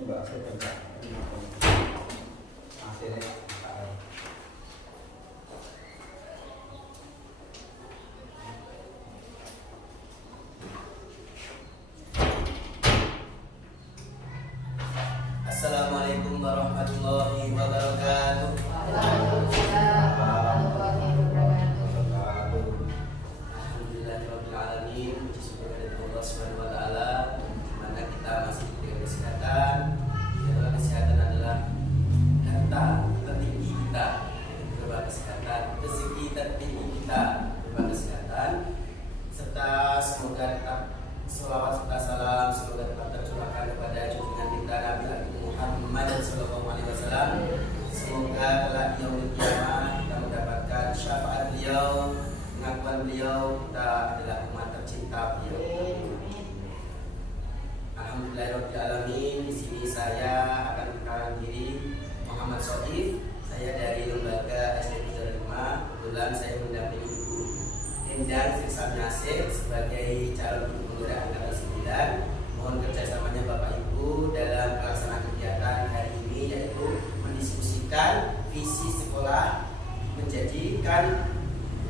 Assalamualaikum warahmatullahi wabarakatuh. Alhamdulillahirabbil alamin. Puji syukur kepada Allah Subhanahu wa taala, di mana kita masih diberikan kesehatan. Adalah kesehatan adalah harta tertinggi kita, berupa kesehatan, rezeki tertinggi kita, berupa kesehatan, serta semoga tetap selawat serta salam semoga tetap tercurahkan kepada junjungan kita Nabi Muhammad sallallahu alaihi wasallam. Semoga telah yaumul kiamah kita mendapatkan syafaat beliau, pengakuan beliau kita adalah umat tercinta beliau. Alhamdulillahirabbil alamin. Di sini saya akan memperkenalkan diri, Muhammad Soif. Saya dari lembaga SD Negeri 5. Kebetulan saya mendampingi Ibu Endang Sirsamnyasih sebagai calon gubernur angkatan 9. Mohon kerjasamanya Bapak Ibu dalam pelaksanaan kegiatan hari ini, yaitu mendiskusikan visi sekolah menjadikan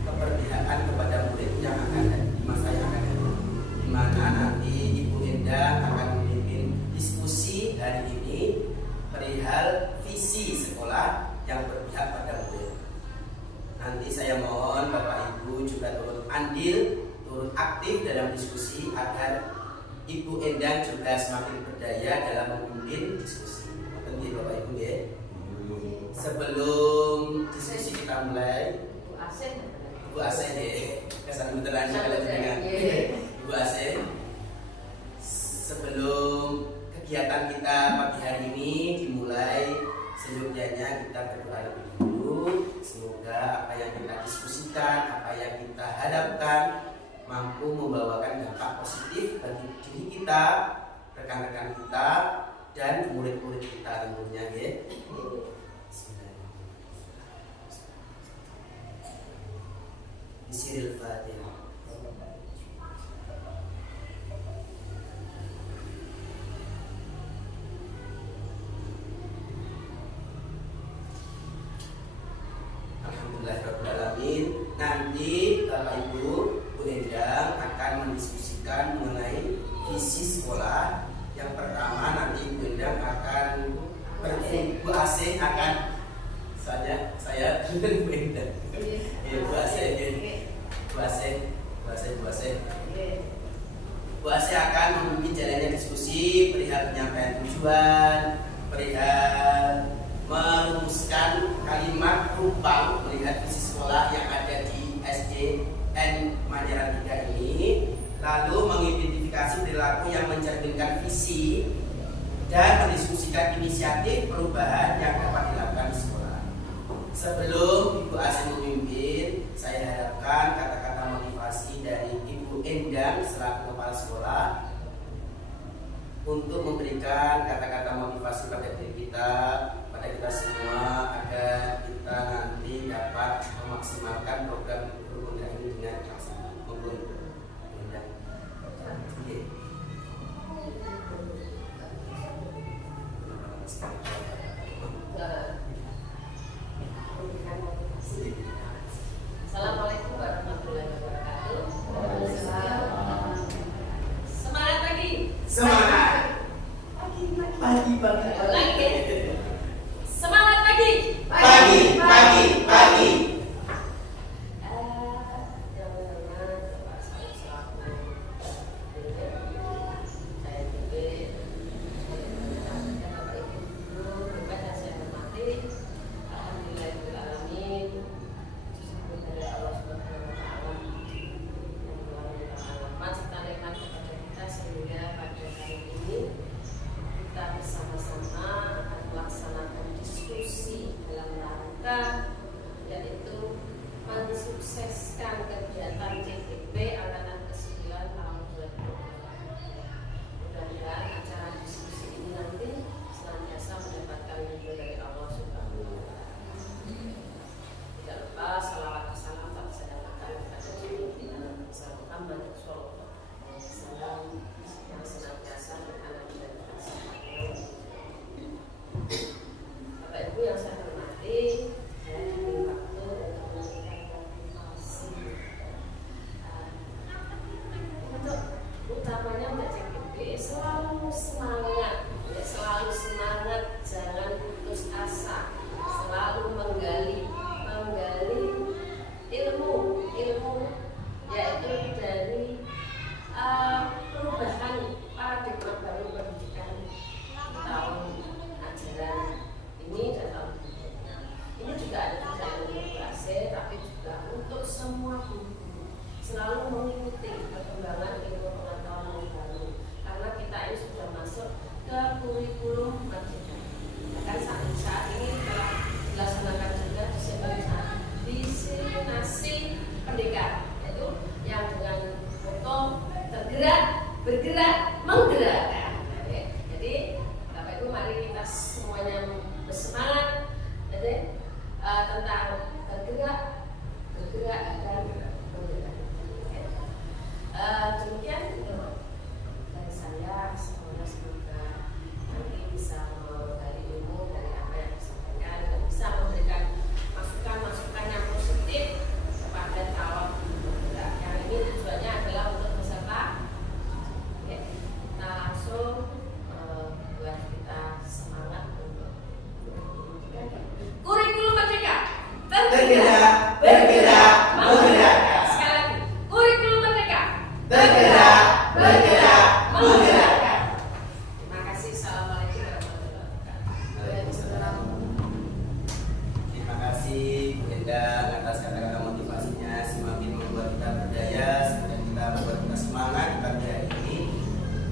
keberpihakan kepada murid yang akan di masa yang akan datang, di mana nanti Ibu Endang akan memimpin diskusi hari ini perihal visi sekolah yang berpihak pada murid. Nanti saya mohon Bapak Ibu juga turut andil, turut aktif dalam diskusi agar Ibu Endang juga semakin berdaya dalam memimpin diskusi. Tentu Bapak Ibu ya. Sebelum diskusi kita mulai, Ibu Asen ya, kesan beneran kalau dengan Ibu Asen. Sebelum kegiatan kita pagi hari ini dimulai, seyogyanya kita berdoa lebih dulu. Semoga apa yang kita diskusikan, apa yang kita hadapkan mampu membawakan dampak positif bagi diri kita, rekan-rekan kita, dan murid-murid kita tentunya ya. Bismillahirrahmanirrahim. Alhamdulillahirrahmanirrahim. Nanti Bapak Ibu, Bu Endang akan mendiskusikan mengenai visi sekolah. Yang pertama nanti Bu Endang akan Bu Asih akan saya dengan Bu Endang. Bu Asih akan memimpin jalannya diskusi perihal penyampaian tujuan, perihal merumuskan kalimat rumpang melihat visi sekolah yang ada di SDN Majaran 3 ini, lalu mengidentifikasi perilaku yang mencerminkan visi dan mendiskusikan inisiatif perubahan yang dapat dilakukan di sekolah. Sebelum Ibu Asih memimpin, saya harapkan kata-kata motivasi dari Ibu Endang selaku kepala sekolah untuk memberikan kata-kata motivasi pada diri kita, pada kita semua, agar kita nanti dapat memaksimalkan program guru ini dengan maksimal. Monggo Endang. Assalamualaikum warahmatullahi wabarakatuh. Semangat pagi. Semangat. Pagi. Lagi. Semangat pagi. Pagi. ke kurikulum merdeka. Akan saat ini telah dilaksanakan juga diseminasi pendidikan, yaitu yang dengan moto tergerak, bergerak, menggerakkan. Jadi Bapak Ibu, mari kita semuanya bersemangat tentang bergerak dan menggerak. Demikian dari saya, semoga nanti bisa menggali ilmu dari apa yang disampaikan dan bisa memberikan masukan yang positif kepada calon bergerak. Yang ini tujuannya adalah untuk peserta. Kita langsung buat kita semangat untuk kurikulum merdeka. Bergerak, bergerak, menggerakkan. Sekali lagi, kurikulum merdeka. Bergerak, bergerak, menggerakkan. Terima kasih. Assalamualaikum warahmatullahi wabarakatuh. Terima kasih Bu Endang atas kata-kata motivasinya, semakin membuat kita berdaya, semakin kita membuat kita semangat di pagi hari ini.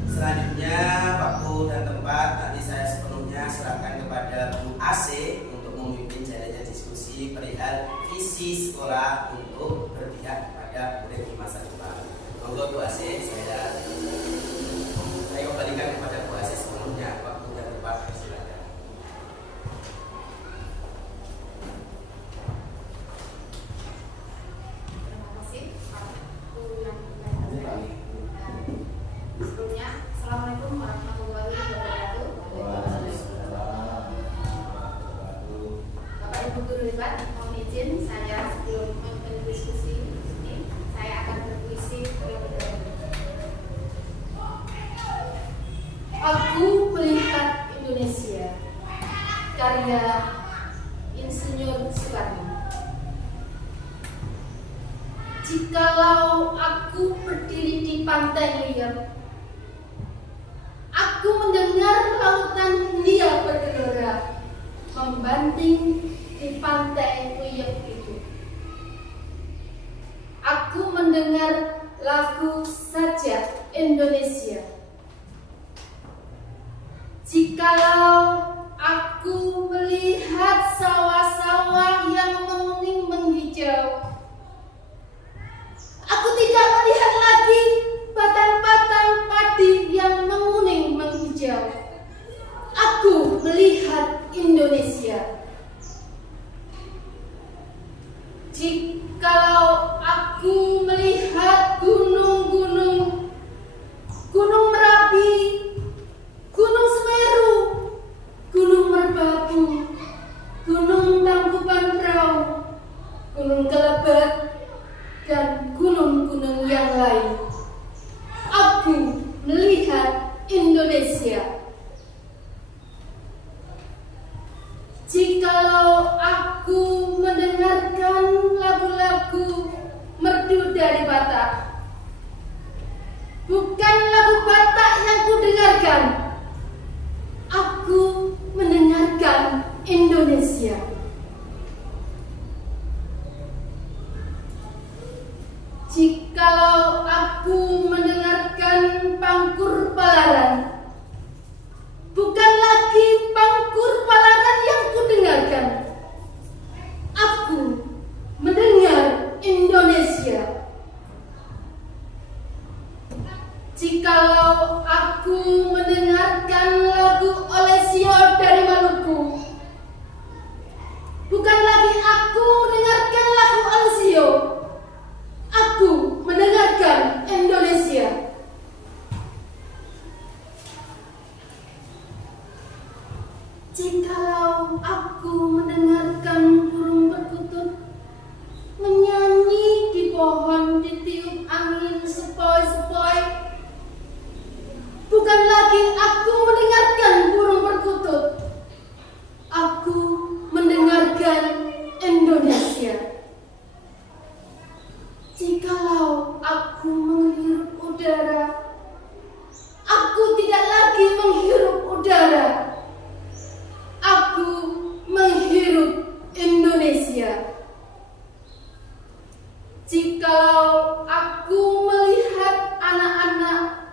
Selanjutnya waktu dan tempat nanti saya sepenuhnya serahkan kepada Bu AC untuk memimpin jalannya diskusi perihal visi sekolah untuk berpihak kepada murid di masa depan. Monggo Bu AC, saya kembalikan kepada Bu AC sepenuhnya, waktu dan tempat, silakan. Terima kasih Pak yang sebelumnya, Assalamualaikum warahmatullahi wabarakatuh. Bapak Ibu guru hebat, mohon izin saya sebelum memimpin diskusi ini, saya akan berpuisi terlebih dahulu. Aku melihat Indonesia, karya Insinyur Soekarno. Jikalau aku berdiri di pantai liar, aku mendengar lautan Hindia bergelora membanting di pantai Wiyep itu. Aku mendengar lagu Sajak Indonesia. Jikalau aku melihat sawah-sawah yang menguning menghijau, aku tidak melihat lagi batang-batang padi yang menguning menghijau. Aku melihat Indonesia. Jikalau aku melihat gunung-gunung, Gunung Merapi, Gunung Semeru, Gunung Merbabu, Gunung Tangkuban Perahu, Gunung Kelebet, dan gunung-gunung yang lain, aku melihat Indonesia. Jikalau aku mendengarkan lagu-lagu merdu dari Batak, bukan lagu Batak yang kudengarkan, aku mendengarkan Indonesia. Jikalau aku mendengarkan pangkur palaran, bukan lagi pangkur palaran yang kudengarkan, aku mendengar Indonesia. Jikalau aku mendengarkan lagu Olesio dari Maluku, bukan lagi aku mendengarkan lagu Olesio, aku mendengarkan Indonesia. Jikalau aku mendengarkan burung perkutut menyanyi di pohon ditiup angin sepoi-sepoi, bukan lagi aku mendengarkan burung perkutut, aku mendengarkan Indonesia. Jikalau aku menghirup udara, aku tidak lagi menghirup udara, aku menghirup Indonesia. Jikalau aku melihat anak-anak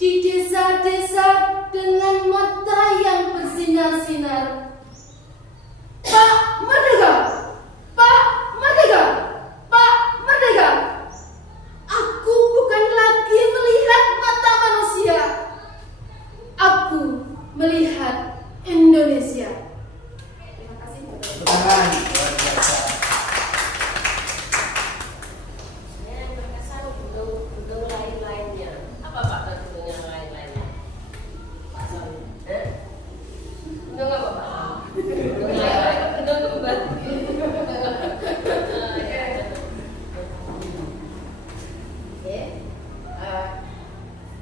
di desa-desa melihat Indonesia. Terima kasih. Tepuk tangan. Luar biasa. Saya yang berkesan gunung lain-lainnya. Apa Pak gunung yang lain-lainnya? Pak Sony. Gunung apa Pak? Gunung lain-lain, gunung kembar. Oke.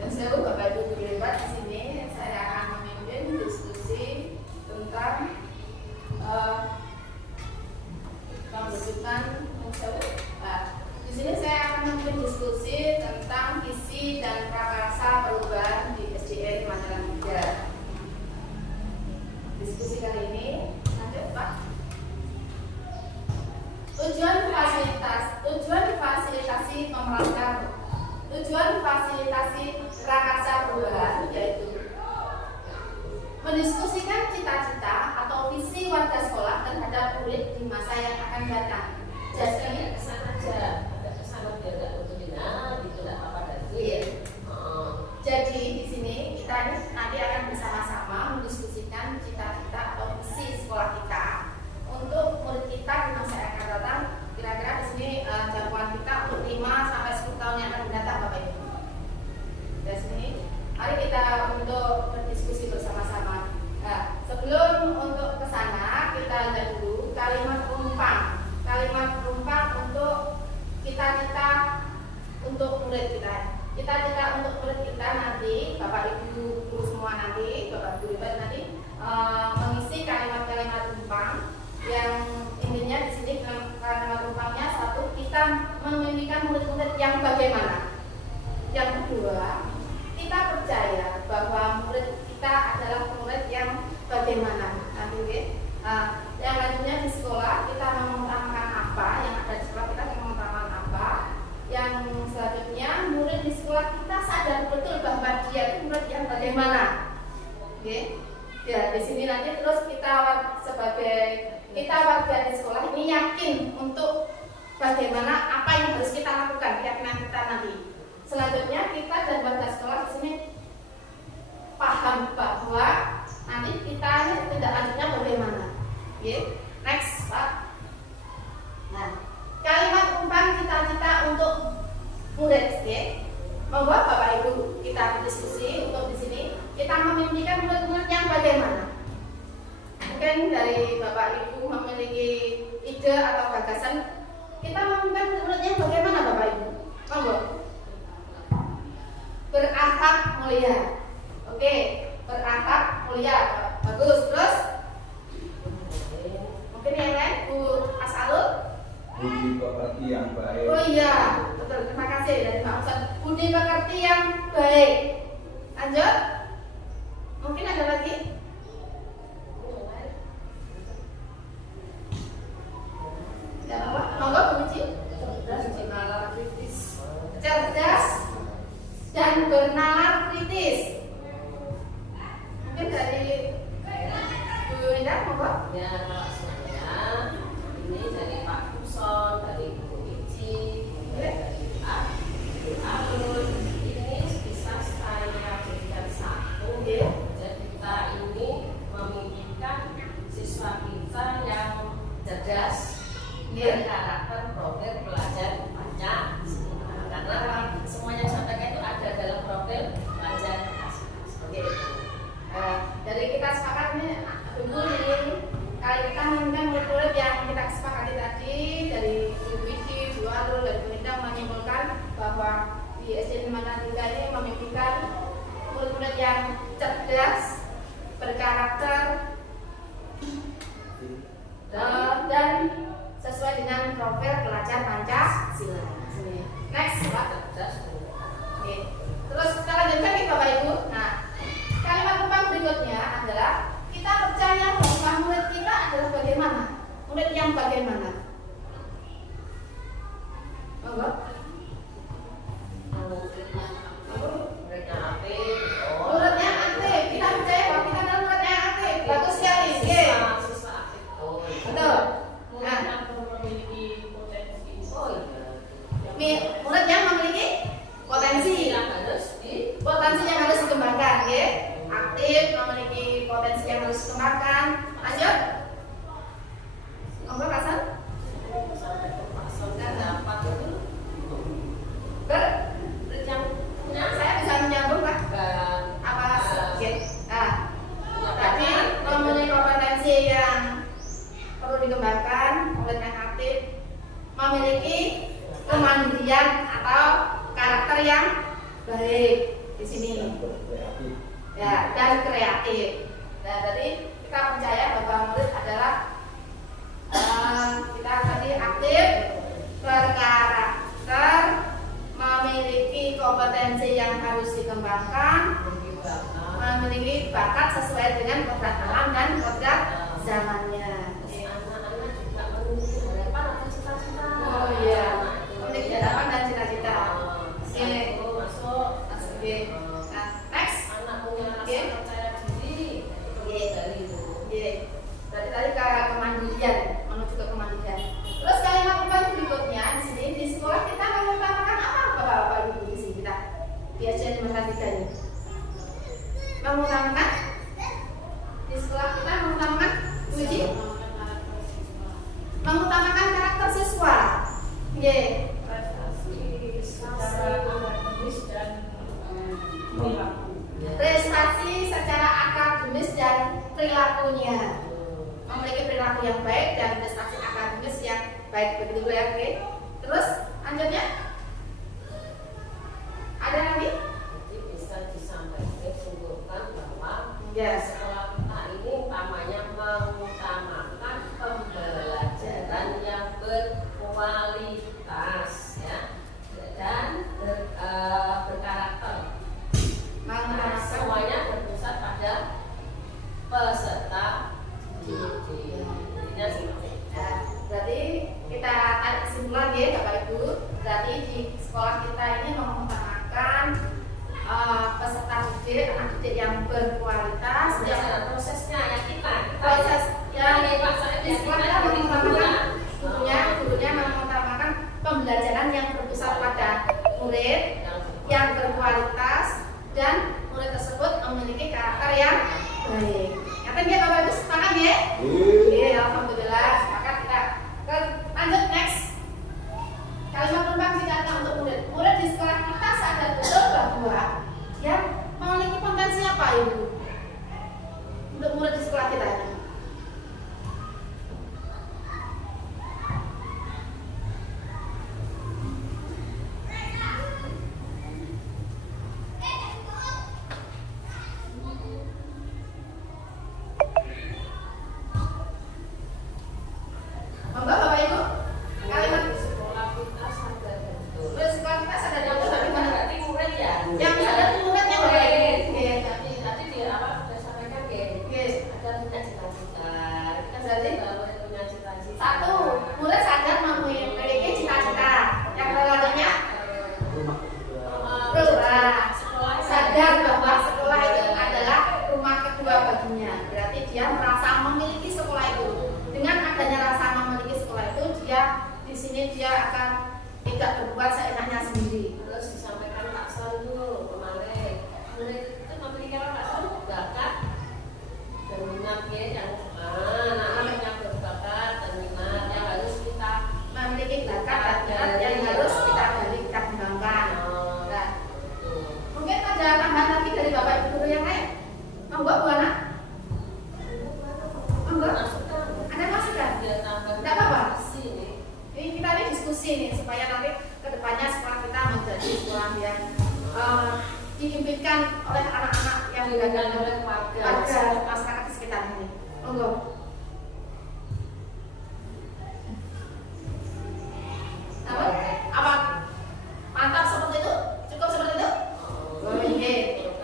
Dan saya Bapak Ibu guru hebat di sini saya akan memimpin diskusi tentang pembentukan di sini saya akan memimpin diskusi tentang visi dan prakarsa perubahan di SDN Mataram 3. Diskusi kali ini lanjut Pak. Tujuan fasilitasi prakarsa perubahan yaitu mendiskusikan cita-cita atau visi warga sekolah terhadap murid di masa yang akan datang. Jadi Kesan aja, ada kesan biar nggak nutupin gitu nggak apa-apa dari itu. iya. Jadi di sini kita nanti akan bersama-sama mendiskusikan cita-cita atau visi sekolah kita untuk murid kita di masa yang akan datang. Kira-kira di sini jangkauan kita untuk 5 sampai 10 tahun yang akan datang Bapak Ibu. Dari sini mari kita untuk berdiskusi bersama-sama. Nah, sebelum untuk ke sana kita lihat dulu kalimat penumpang. Kalimat penumpang untuk cita-cita untuk murid kita. Cita-cita untuk murid kita nanti Bapak Ibu guru semua nanti, Bapak Ibu nanti mengisi kalimat-kalimat penumpang yang intinya di sini kalimat penumpangnya satu, kita memimpikan murid-murid yang bagaimana. Yang kedua, kita percaya bahwa murid kita adalah murid yang bagaimana. Nanti yang lanjutnya di sekolah kita mengutamakan apa, yang ada di sekolah kita mengutamakan apa. Yang selanjutnya murid di sekolah kita sadar betul bahwa dia itu murid yang bagaimana. Oke. Ya, di sini nanti terus kita sebagai warga di sekolah ini yakin untuk bagaimana apa yang harus kita lakukan, keyakinan kita nanti. Selanjutnya kita dan warga sekolah di sini paham bahwa nanti kita ini tindak lanjutnya bagaimana. Oke. Next, Pak. Nah, kalimat umpan cita-cita untuk murid, oke. Monggo Bapak Ibu kita berdiskusi untuk di sini kita memimpikan murid-murid yang bagaimana. Mungkin dari Bapak Ibu memiliki ide atau gagasan kita memimpikan murid-murid yang bagaimana Bapak Ibu. Monggo. Berakhlak mulia. Oke, berakhlak mulia. Bagus. Terus mungkin yang lain Bu As'alul. Budi pekerti yang baik. Oh iya, betul. Terima kasih dari Pak Ustaz. Budi pekerti yang baik. Lanjut. Mungkin ada lagi. Ya, apa? Monggo Bu Uci. Cerdas dan bernalar kritis. Mungkin dari Bu Indah, monggo. Ya, kalau saya ini dari Pak Kuson, dari Bu Ici, dari Pak Alun, ini bisa saya berikan satu. Jadi kita ini memimpikan siswa kita yang cerdas, berkarakter, profil pelajar Pancasila. Karena semuanya sampaikan itu ada dalam profil pelajar Pancasila. Dari kita sepakat ini dulu ini kali kita meminta murid-murid yang kita sepakati tadi dari Bu Wiji, Bu Alul, dan Bu Indah menyimpulkan bahwa di SDN Mataram 3 ini memimpikan murid-murid yang cerdas, berkarakter, dan sesuai dengan profil pelajar Pancasila. Next, Pak. Oke. Terus kita lanjutkan nih Bapak Ibu. Nah, kalimat umpan berikutnya adalah kita percaya bahwa murid kita adalah bagaimana? Murid yang bagaimana? Monggo. Muridnya aktif. Muridnya aktif. Kita percaya bahwa kita adalah murid yang aktif. Bagus sekali. Oke. Siswa aktif. Betul. Nah, memiliki potensi. Oh iya. murid yang memiliki potensi. Yang harus Potensi yang harus dikembangkan, ya. Aktif, memiliki memiliki kemandirian atau karakter yang baik di sini. Ya, dan kreatif. Nah, tadi kita percaya bahwa murid adalah kita tadi aktif, berkarakter, memiliki kompetensi yang harus dikembangkan, memiliki bakat sesuai dengan kodrat alam dan kodrat zamannya. Anak-anak juga memiliki harapan atau cita-cita. Oh iya, memiliki harapan dan cita-cita. Oke, Masuk. oke. Nah, next. Anak punya rasa Oke. percaya diri. Dari itu. Oke. Berarti tadi ke kemandirian, menuju ke kemandirian. Terus kalimat rupanya berikutnya di sini di sekolah kita mengutamakan apa Bapak Ibu di sini kita di acara dimatikan ini. Mengutamakan di sekolah kita mengutamakan uji, mengutamakan karakter siswa. Oke. Prestasi secara akademis dan perilakunya, memiliki perilaku yang baik dan prestasi akademis yang baik, begitu ya. Oke. Terus lanjutnya ada lagi? Jadi bisa disampaikan simpulkan bahwa Yes. sekolah kita ini utamanya mengutamakan pembelajaran yang berkualitas ya dan berkarakter. Nah, semuanya berpusat pada peserta didik. Intinya seperti itu. Nah, berarti kita tarik kesimpulan ya Bapak Ibu. Berarti di sekolah kita ini mengutamakan peserta didik, anak didik yang berkualitas. Dalam prosesnya ya kita Proses yang Pak, saya di sekolah kita mengutamakan gurunya mengutamakan pembelajaran yang berpusat pada murid yang berkualitas dan murid tersebut memiliki karakter yang baik. Yakin ya Bapak Ibu, sepakat ya? Iya, alhamdulillah sepakat kita. Lanjut next. Kalimat penumpang dikatakan untuk murid. Murid di sekolah kita sadar betul bahwa yang memiliki potensi apa Ibu? Untuk murid di sekolah kita ini. Monggo Bapak Ibu. Kalimat sekolah kita sadar betul. murid sekolah kita sadar betul bagaimana? Berarti murid ya. Yang sadar itu muridnya Bapak Ibu. Iya. Tadi di awal sudah sampaikan Oke. ada punya cita-cita. Kita Berarti boleh punya cita-cita. satu, murid sadar memiliki cita-cita. Yang selanjutnya Sekolah sadar bahwa sekolah itu adalah rumah kedua baginya. Berarti dia merasa memiliki sekolah itu. Dengan adanya rasa memiliki sekolah itu, dia di sini dia akan tidak berbuat seenaknya sendiri. harus disampaikan Pak Son dulu kemarin. Murid itu memiliki apa Pak Son? Bakat dan minat ya yang anak yang berbakat dan minat yang harus kita Memiliki bakat dan minat yang harus kita gali, kita kembangkan. Nah, mungkin ada tambahan lagi dari Bapak Ibu guru yang lain. Monggo Bu Anak. Monggo. Ada masukan? Tidak apa-apa. Ini kita ini diskusi nih supaya nanti kedepannya sekolah kita menjadi sekolah yang diimpikan oleh anak-anak yang Diimpikan berada oleh pada masyarakat di sekitar ini. Monggo. Apa? Mantap seperti itu? Cukup seperti itu? Oh iya,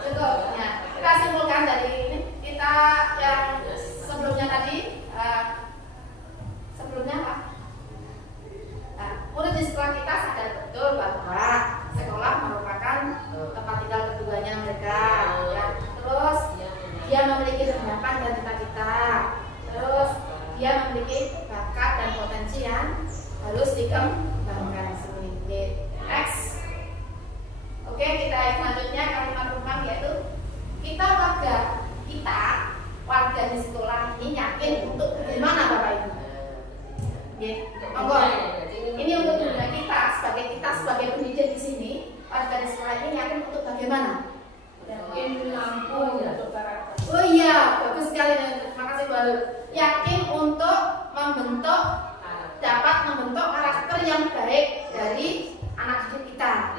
cukup. Ya, kita simpulkan dari ini kita yang sebelumnya tadi. Sebelumnya apa? Nah, murid di sekolah kita sadar betul bahwa sekolah merupakan tempat tinggal keduanya mereka. Ya. Terus dia memiliki harapan dan cita-cita. Terus dia memiliki bakat dan potensi yang harus dikembangkan. Next. Oke, kita selanjutnya kalimat rumah yaitu kita warga di sekolah ini yakin untuk bagaimana Bapak Ibu? Monggo. Ini untuk kita sebagai pendidik di sini, warga di sekolah ini yakin untuk bagaimana? yakin mampu untuk karakter. Oh iya, bagus sekali. Terima kasih Bu Alul. Yakin untuk dapat membentuk karakter yang dari anak didik kita.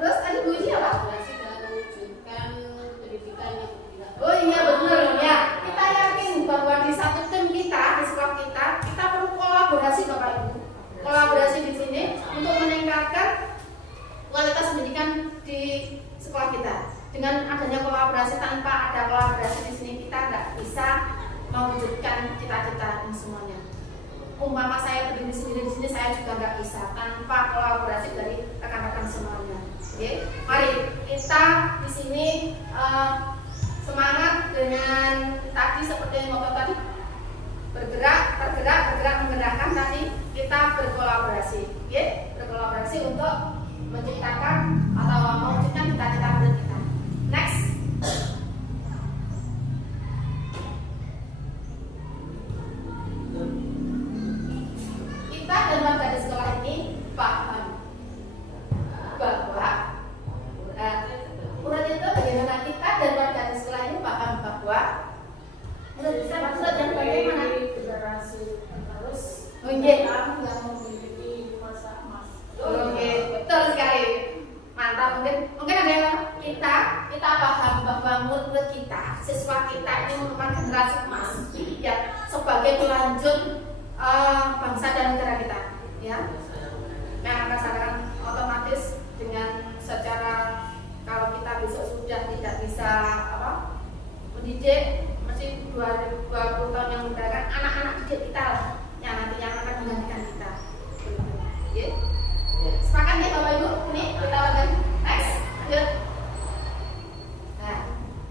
Terus tadi Bu Iji apa? Mewujudkan pendidikan yang tidak. Oh iya benar ya. Kita yakin bahwa di satu tim kita di sekolah kita perlu kolaborasi Bapak Ibu. Kolaborasi di sini untuk meningkatkan kualitas pendidikan di sekolah kita. Dengan adanya kolaborasi, tanpa ada kolaborasi di sini kita nggak bisa mewujudkan cita-cita ini semuanya. Umpama saya berdiri sendiri di sini, saya juga nggak bisa tanpa kolaborasi dari rekan-rekan semuanya. Oke, mari kita di sini semangat dengan tadi seperti yang Bapak tadi bergerak, menggerakkan tadi kita berkolaborasi, oke? Berkolaborasi untuk menciptakan atau mewujudkan cita-cita murid kita. Next. Kita dan warga di sekolah ini paham bahwa murid itu bagaimana, kita dan warga di sekolah ini paham bahwa murid yang bagaimana Generasi terus yang memiliki masa emas. Oke, betul sekali. Mantap. Mungkin ada yang kita paham bahwa murid kita, siswa kita ini merupakan generasi emas ya, sebagai pelanjut bangsa dan negara kita ya. Nah, rasakan otomatis dengan secara kalau kita besok sudah tidak bisa mendidik, masih 20 tahun yang mendatang anak-anak didik kita lah yang nanti yang akan menggantikan kita. Ya. Sepakat ya Bapak Ibu? Ini kita akan next. Lanjut. Nah,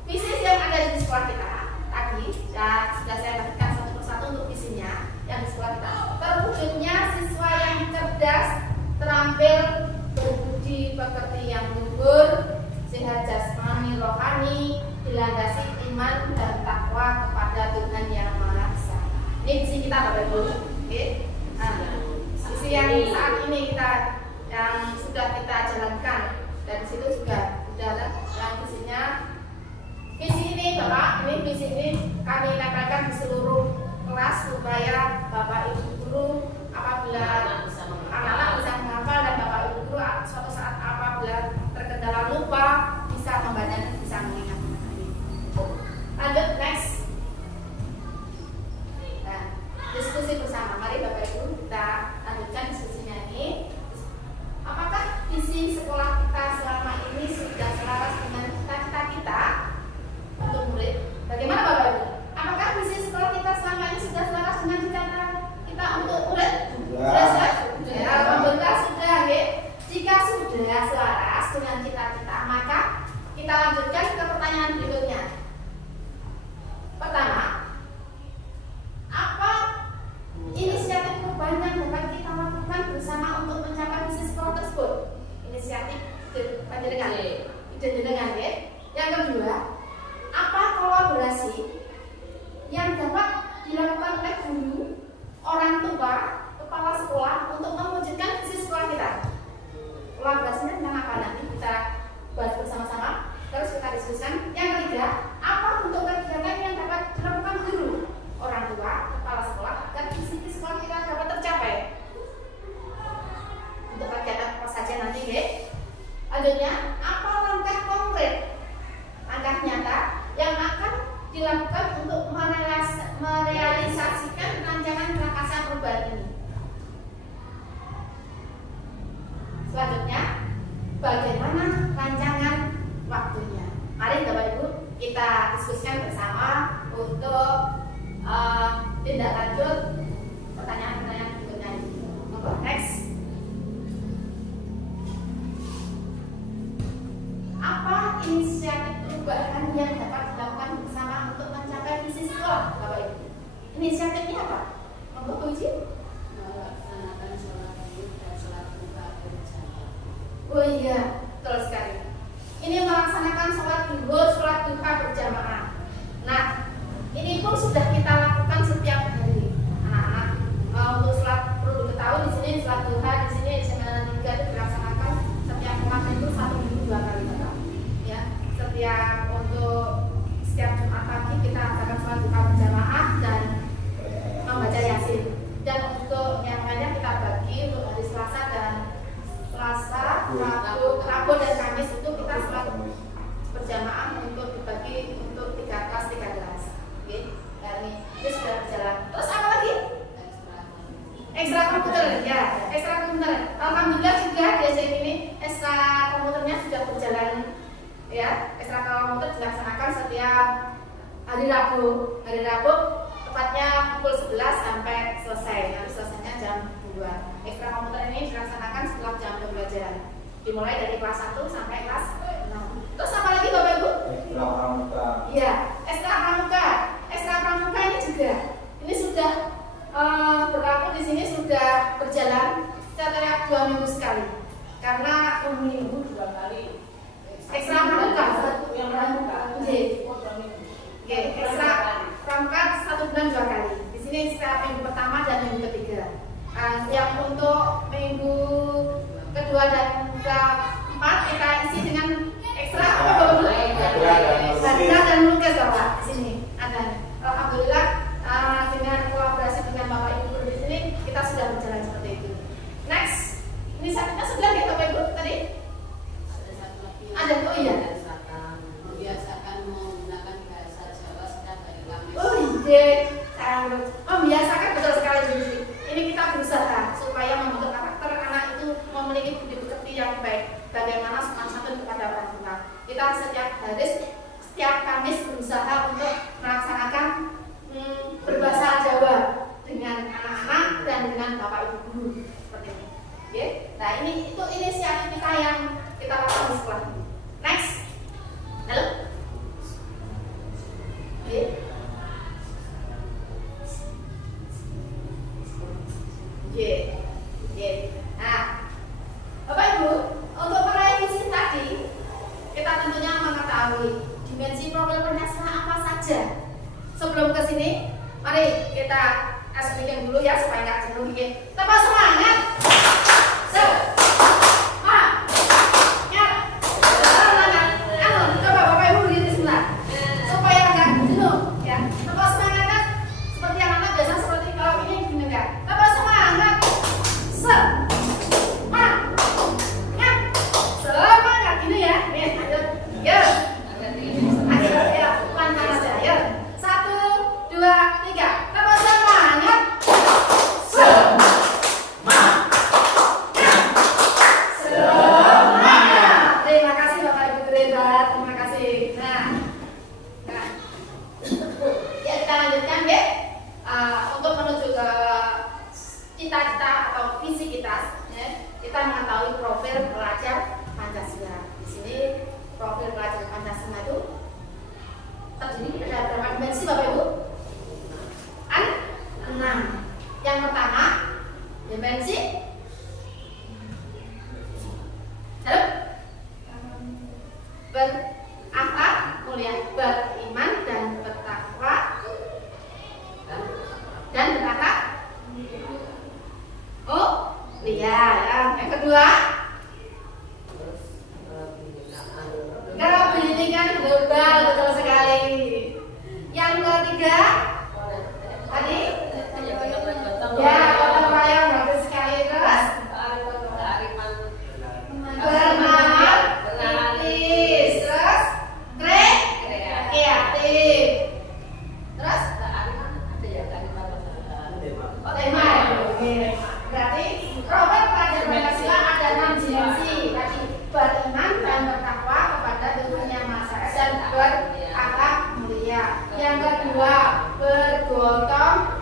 visi yang ada di sekolah kita tadi ya sudah saya bagikan satu persatu untuk visinya yang di sekolah kita. Terwujudnya siswa yang cerdas, terampil, berbudi pekerti yang luhur, sehat jasmani rohani, dilandasi iman dan takwa kepada Tuhan yang Maha Esa. Ini visi kita Bapak Ibu. Oke. Nah, visi yang saat ini kita yang sudah kita jalankan dan di situ juga sudah ada yang visinya. Visi ini Bapak, ini visi ini kami tempelkan di seluruh kelas supaya Bapak Ibu guru apabila anak-anak bisa menghafal dan Bapak Ibu guru suatu saat apabila terkendala lupa bisa membaca dan bisa mengingat. Lanjut next. Nah, diskusi bersama. Mari Bapak Ibu kita lanjutkan diskusinya ini. Apakah visi sekolah kita selama ini sudah selaras dengan cita-cita kita untuk murid? Bagaimana Bapak Ibu? Apakah visi sekolah kita selama ini sudah selaras dengan cita-cita kita untuk murid? Sudah. Ya, alhamdulillah sudah ya. Jika sudah selaras dengan cita-cita, maka kita lanjutkan ke pertanyaan berikutnya. Pertama, apa inisiatif perubahan yang dapat kita lakukan bersama untuk mencapai visi sekolah tersebut? Inisiatif panjenengan, ide jenengan ya. Yang kedua, apa kolaborasi yang dapat dilakukan oleh guru, orang tua, kepala sekolah untuk mewujudkan visi sekolah kita? Kolaborasinya tentang apa nanti kita bahas bersama-sama. Terus kita diskusikan. Yang ketiga, apa bentuk kegiatan yang dapat dilakukan guru, orang tua, kepala sekolah agar visi sekolah kita dapat tercapai? Untuk kegiatan apa saja nanti, ya. Lanjutnya, apa langkah konkret, langkah nyata yang akan dilakukan untuk merealisasikan rancangan prakarsa perubahan ini? Selanjutnya, bagaimana rancangan waktunya? Mari Bapak Ibu kita diskusikan bersama untuk tindak lanjut pertanyaan-pertanyaan berikutnya. Next. Apa inisiatif perubahan yang dapat dilakukan bersama untuk mencapai visi sekolah, Bapak Ibu? Inisiatifnya apa? Monggo Bu Iji. Melaksanakan sholat Id dan sholat duha berjamaah. Oh iya, betul sekali. Ini melaksanakan sholat zuhur, sholat duha berjamaah. Nah, ini pun sudah kita lakukan setiap hari. Anak-anak untuk sholat perlu diketahui di sini sholat duha di sini Semen 3 itu dilaksanakan setiap kelas itu 1 minggu 2 kali Bapak. Ya, setiap Jumat pagi kita akan sholat duha berjamaah dan membaca Yasin. Dan untuk yang lainnya kita bagi untuk hari Selasa dan dilaksanakan setiap hari Rabu. Hari Rabu tepatnya pukul 11 sampai selesai. Nanti selesainya jam 2. Ekstra komputer ini dilaksanakan setelah jam pembelajaran. Dimulai dari kelas 1 sampai kelas 6. Terus apa lagi Bapak Ibu? Ekstra pramuka. Iya, ekstra pramuka. Ekstra pramuka ini juga ini sudah berlaku di sini, sudah berjalan setiap 2 minggu sekali. Karena Minggu 2 kali. ekstra pramuka Yang pramuka. Oke, ekstra pramuka 1 bulan 2 kali. Di sini setiap minggu pertama dan minggu ketiga. Yang untuk minggu kedua dan keempat kita isi dengan ekstra baca dan melukis Bapak. Di sini ada. Alhamdulillah dengan kolaborasi dengan Bapak Ibu guru di sini kita sudah berjalan seperti itu. Next, ini sakitnya sudah ya Bapak Ibu tadi? Ada, oh iya. Membiasakan menggunakan bahasa Jawa setiap hari Kamis. Oh iya, membiasakan betul sekali Bibi. Ini kita berusaha supaya membentuk karakter anak itu memiliki budi pekerti yang baik. Bagaimana sopan santun kepada orang tua. Kita setiap Kamis berusaha untuk melaksanakan berbahasa Jawa dengan anak-anak dan dengan Bapak Ibu guru seperti ini. Oke? Nah ini itu inisiatif kita yang kita lakukan di sekolah ini. Next, halo. Oke. Oke. Nah, Bapak Ibu, untuk meraih visi tadi, kita tentunya mengetahui dimensi profil Pancasila apa saja. Sebelum ke sini, mari kita speaking dulu ya supaya nggak jenuh. Tetap semangat. Coba Bapak Ibu berdiri sebentar supaya nggak jenuh ya. Tetap semangat seperti anak-anak biasa seperti kalau ini gini enggak. Tetap semangat. Semangat gini ya. Nih, lanjut. Ya. Ya, lancar aja. Ya. 1, 2, 3. Tetap semangat. Semangat. Terima kasih Bapak Ibu guru hebat. Terima kasih. Nah. Ya kita lanjutkan ya. Untuk menuju ke cita-cita atau visi kita, ya, kita mengetahui profil pelajar Pancasila. Di sini profil pelajar Pancasila itu terdiri dari berapa dimensi Bapak Ibu? 6. Yang pertama dimensi berakhlak mulia, beriman dan bertakwa dan berakhlak mulia. Yang kedua kebinekaan global, betul sekali. Yang ketiga tadi ya gotong royong, bagus sekali. Terus bernalar kritis, terus kreatif, terus tema. Berarti profil pelajar Pancasila ada 6 dimensi tadi: beriman dan bertakwa kepada Tuhan Yang Maha Esa dan berakhlak mulia. Yang kedua bergotong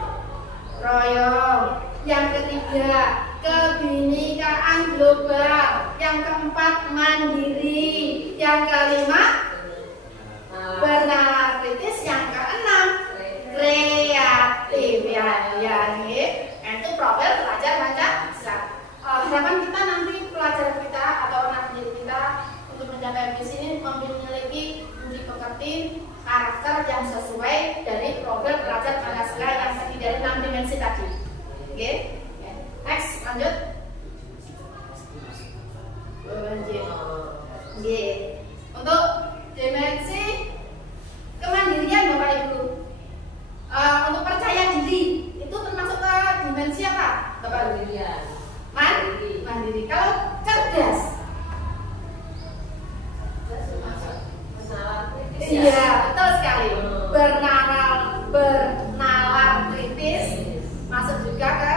royong. Yang ketiga kebinekaan global. Yang keempat mandiri. Yang kelima bernalar kritis. Yang keenam kreatif. Ya, itu profil pelajar Pancasila. Harapan kita nanti pelajar kita atau anak didik kita untuk mencapai visi ini memiliki budi pekerti, karakter yang sesuai dari profil pelajar Pancasila yang terdiri dari 6 dimensi tadi. Oke, next lanjut. Oke, untuk dimensi kemandirian Bapak Ibu, untuk percaya diri itu termasuk ke dimensi apa Bapak Ibu? Mandiri. Kalau cerdas, iya betul sekali. Bernalar kritis masuk juga ke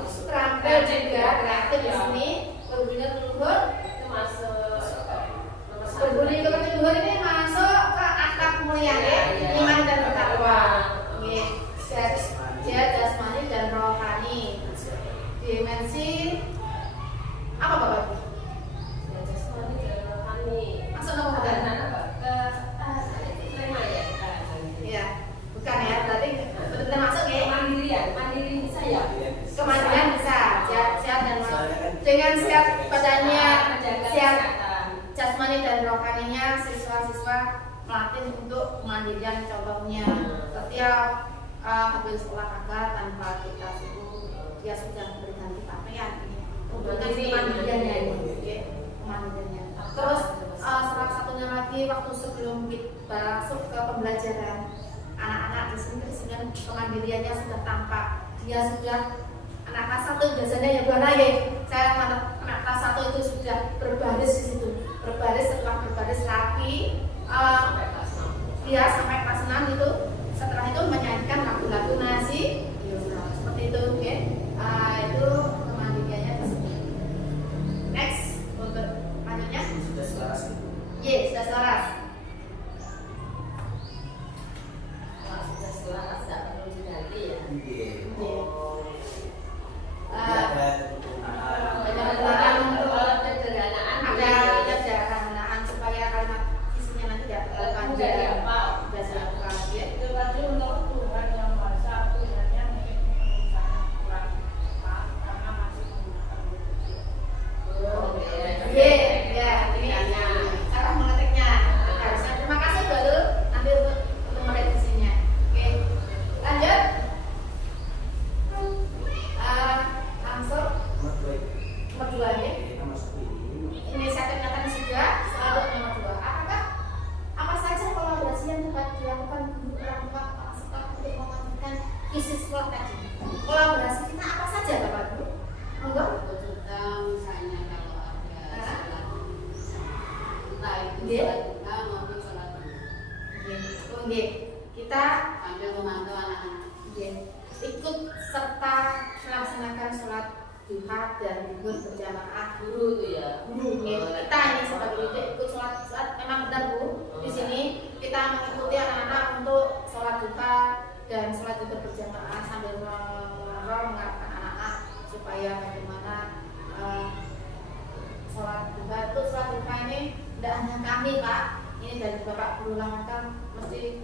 kerangka juga kreatif di sini. Berbunyi leluhur Termasuk nomor satu. berbunyi leluhur ini masuk ke akhlak mulia ya, iman dan bertakwa. Nggih. Dia jasmani dan rohani. Dimensi apa Bapak? Ya, jasmani dan rohani. Masuk nomor berapa? Apa? Tema ya. Iya, bukan ya, berarti betul-betul masuk ya. Mandiri bisa ya. Kemandirian bisa, sehat dan dengan sehat badannya, sehat jasmani dan rohaninya, siswa-siswa melatih untuk kemandirian. Contohnya setiap habis olahraga tanpa kita suruh, dia sudah berganti pakaian. Untuk kemandiriannya ini, kemandiriannya. Terus salah satunya lagi waktu sebelum kita masuk ke pembelajaran, anak-anak di sini dengan kemandiriannya sudah tampak. Dia sudah anak kelas 1 biasanya ya Bu Ana ya. Saya anak kelas 1 itu sudah berbaris di situ. Berbaris, setelah berbaris rapi, dia sampai kelas 6 itu. Setelah itu menyanyikan lagu-lagu nasional seperti itu, ya. Itu kemandiriannya tersebut. Next, untuk lanjutnya. Sudah selaras. Yes, sudah selaras. Kalau sudah selaras tak perlu diganti ya. Iya. Ada sederhanaan supaya kalimat isinya nanti tidak terlalu panjang. Sudah silakan ya. Itu tadi untuk Tuhan yang Maha Esa, Tuhannya mungkin penulisannya kurang tepat karena masih menggunakan huruf kecil. Ya, ini cara mengetiknya. Harusnya terima kasih baru nanti untuk merevisinya. Oke, lanjut. Langsung nomor 2 ya. Inisiatif nyata sudah selalu nomor 2. Apakah apa saja kolaborasi yang dapat dilakukan guru orang tua kepala sekolah untuk memajukan visi sekolah tadi? Kolaborasi kita apa saja Bapak Guru? Monggo. Misalnya kalau ada sholat entah itu Nggih. sholat duha maupun sholat duha Nggih. Kita sambil memantau anak-anak. ikut serta melaksanakan sholat duha dan zuhur berjamaah. Guru itu ya. Kita ini sebagai didik ikut sholat memang benar Bu. Di sini kita mengikuti anak-anak untuk sholat duha dan sholat zuhur berjamaah sambil mengarahkan anak-anak supaya bagaimana sholat duha. Untuk sholat duha ini tidak hanya kami Pak, ini dari Bapak Guru Langkang mesti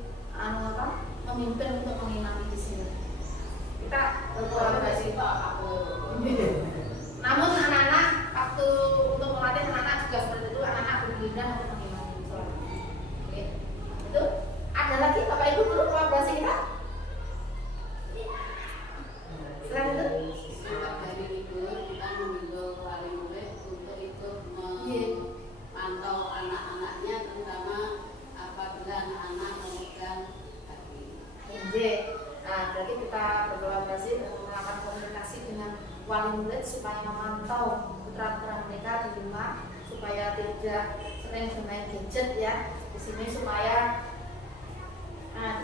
memimpin untuk mengimami di sini. Kita berkolaborasi. Namun anak-anak waktu untuk melatih anak-anak juga seperti itu, anak-anak bergiliran untuk mengimami sholat. Oke. Itu ada lagi Bapak Ibu guru kolaborasi kita? Selain itu, Setiap hari libur kita membimbing wali murid untuk ikut memantau anak-anaknya, terutama apabila anak-anak memegang kaki. Nah, berarti kita berkolaborasi dan melakukan komunikasi dengan wali murid supaya memantau putra-putra mereka di rumah supaya tidak sering bermain gadget ya di sini supaya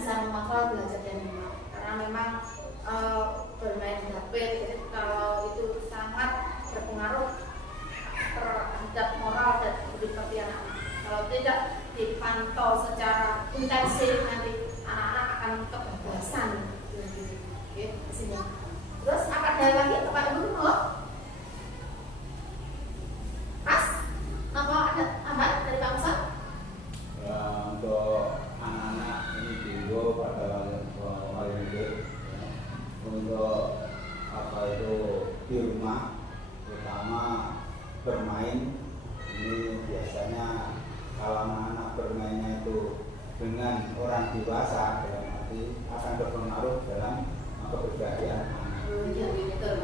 bisa menghafal belajar dari rumah karena memang bermain HP jadi kalau itu sangat berpengaruh terhadap moral dan seperti anak-anak. Kalau tidak dipantau secara intensif nanti anak-anak akan kebablasan. Oke, di sini. Terus apa ada lagi Bapak Ibu mau? Mas, apa ada tambahan dari Pak Musa? Ya, untuk anak-anak ini dihimbau pada wali murid ya, untuk apa itu di rumah terutama bermain. Ini biasanya kalau anak-anak bermainnya itu dengan orang dewasa dalam arti akan berpengaruh dalam kepribadian anak. Ya, betul.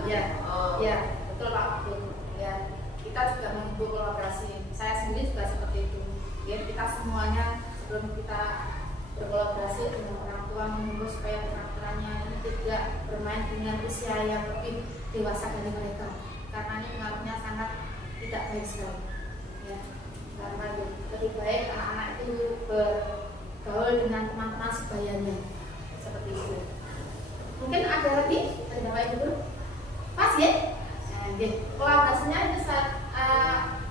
Ya, betul Pak. Betul. Ya, kita juga menghimbau kolaborasi. Saya sendiri juga seperti itu. Ya, kita semuanya sebelum kita berkolaborasi dengan orang tua menghimbau supaya putra-putranya ini tidak bermain dengan usia yang lebih dewasa dari mereka. Karena ini pengaruhnya sangat tidak baik sekali. Ya, karena lebih baik anak-anak itu bergaul dengan teman-teman sebayanya seperti itu. Mungkin ada lagi dari Bapak Ibu? Pas ya? Nah, nggih. Kolaborasinya itu saat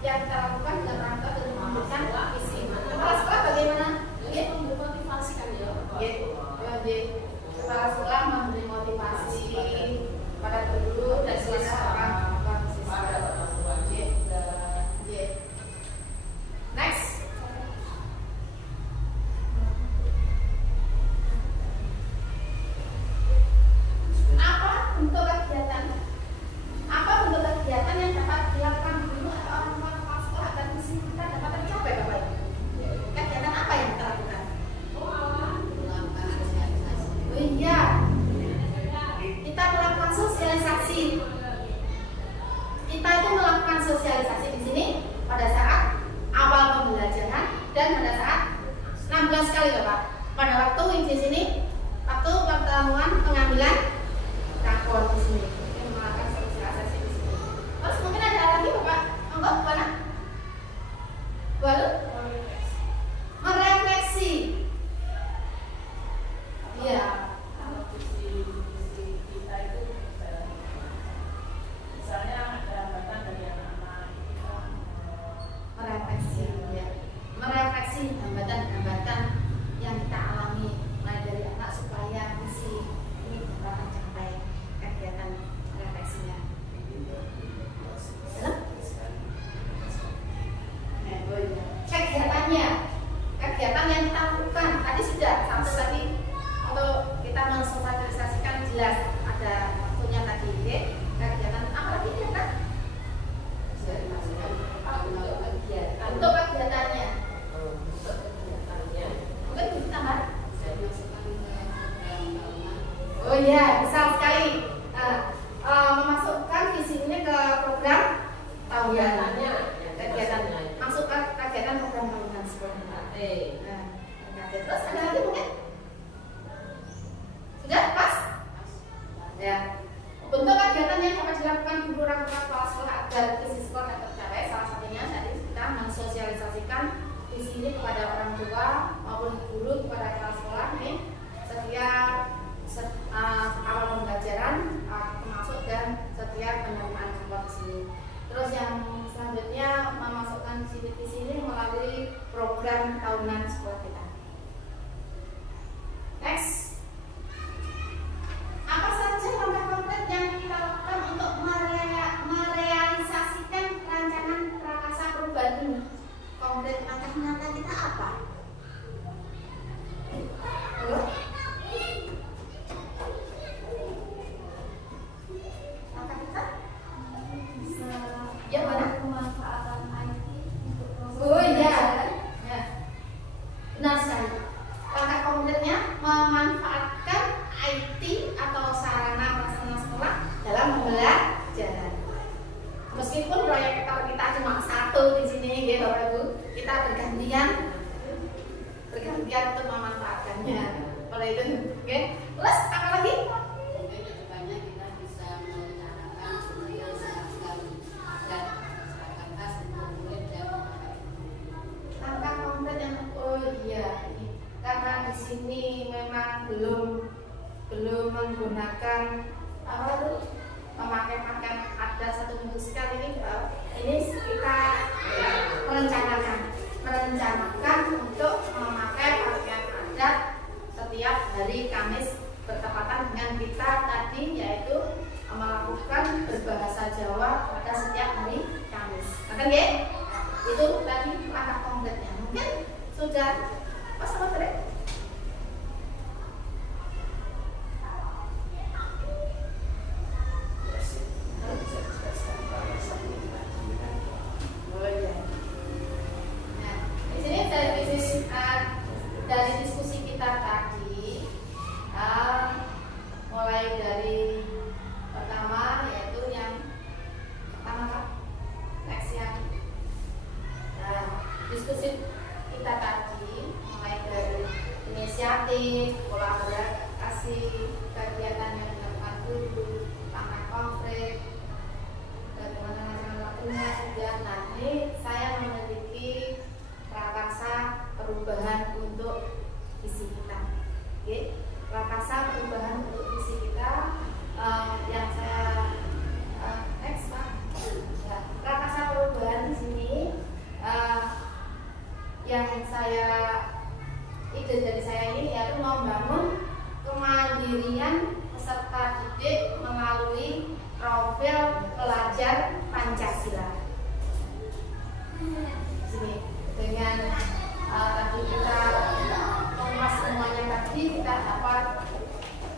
yang kita lakukan dalam rangka untuk memberikan visi. Kepala sekolah bagaimana? Nggih, Memberi motivasi kan ya. nggih. Nggih. Kepala sekolah memberi motivasi pada guru dan siswa. Next. Apa bentuk kegiatan? Apa bentuk kegiatan yang dapat dilakukan guru atau orang tua kepala sekolah agar misi kita dapat tercapai, Bapak Ibu? Kegiatan apa yang kita lakukan? melakukan sosialisasi. Oh iya, kita melakukan sosialisasi. Kita itu melakukan sosialisasi di sini pada saat awal pembelajaran dan pada saat 16 kali, Bapak. Pada waktu di sini, waktu pertemuan pengambilan rapor di sini. Kita melakukan sosialisasi di sini. Terus mungkin ada lagi, Bapak? Enggak, mana? Baru merefleksi. Iya. Kalau visi kita itu misalnya ada hambatan dari anak-anak kita Merefleksi, ya. Merefleksi hambatan-hambatan yang kita alami mulai dari anak supaya misi ini dapat tercapai. Kegiatan refleksinya. Kegiatannya, kegiatan yang kita lakukan tadi sudah satu tadi untuk kita mensosialisasikan jelas ada waktunya tadi, ya. Kegiatan apa lagi ya, Kak? Untuk kegiatannya, mungkin bisa tambah. Oh iya, besar sekali. Memasukkan visi ini ke program tahunan. Kegiatan, masukkan kegiatan program tahunan sekolah. Terus ada lagi mungkin? Sudah pas? Ya. Bentuk kegiatan yang dapat dilakukan guru orang tua kepala sekolah agar visi sekolah dapat tercapai, salah satunya tadi kita mensosialisasikan visi ini kepada orang tua maupun guru kepada kepala sekolah nih setiap awal pembelajaran termasuk dan setiap penerimaan rapor di sini. Terus yang selanjutnya memasukkan visi ini melalui program tahunan sekolah kita. Next. Apa saja langkah konkret yang kita lakukan untuk merealisasikan rancangan prakarsa perubahan ini? Konkret langkah nyata kita apa? Halo? Langkah kita? Ya mana? Pemanfaatan IT untuk proses. Oh iya, ya. Benar sekali. Langkah konkretnya memanfaatkan IT atau sarana prasarana sekolah dalam pembelajaran. Meskipun proyektor kita cuma satu di sini, ya Bapak Ibu, kita bergantian untuk memanfaatkannya. Kalau itu, oke. Terus apa lagi? Mungkin kedepannya kita bisa merencanakan supaya seragam dan seragam khas untuk murid dan Langkah konkret yang karena di sini memang belum menggunakan apa tuh memakai pakaian adat 1 minggu sekali ini kita merencanakan untuk memakai pakaian adat setiap hari Kamis bertepatan dengan kita tadi yaitu melakukan berbahasa Jawa pada setiap hari Kamis. Kan ya? Itu tadi langkah konkretnya. Mungkin sudah pas apa tadi? Oh iya. Nah, di sini dari diskusi kita tadi, mulai dari pertama yaitu yang pertama next yang diskusi kita tadi mulai dari profil pelajar Pancasila. Sini dengan tadi kita mengulas semuanya tadi, kita dapat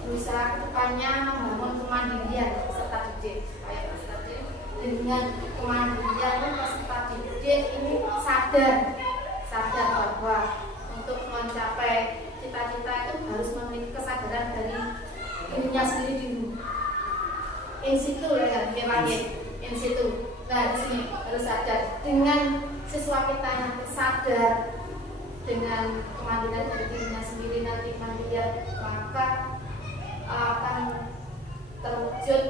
berusaha kedepannya membangun kemandirian peserta didik supaya peserta didik dengan kemandirian peserta didik ini sadar bahwa untuk mencapai cita-cita itu harus memiliki kesadaran dari dirinya sendiri dulu. In situ ya, in situ. Nah, di sini harus sadar dengan siswa kita yang sadar dengan kemandirian dari dirinya sendiri nanti mandirian, maka akan terwujud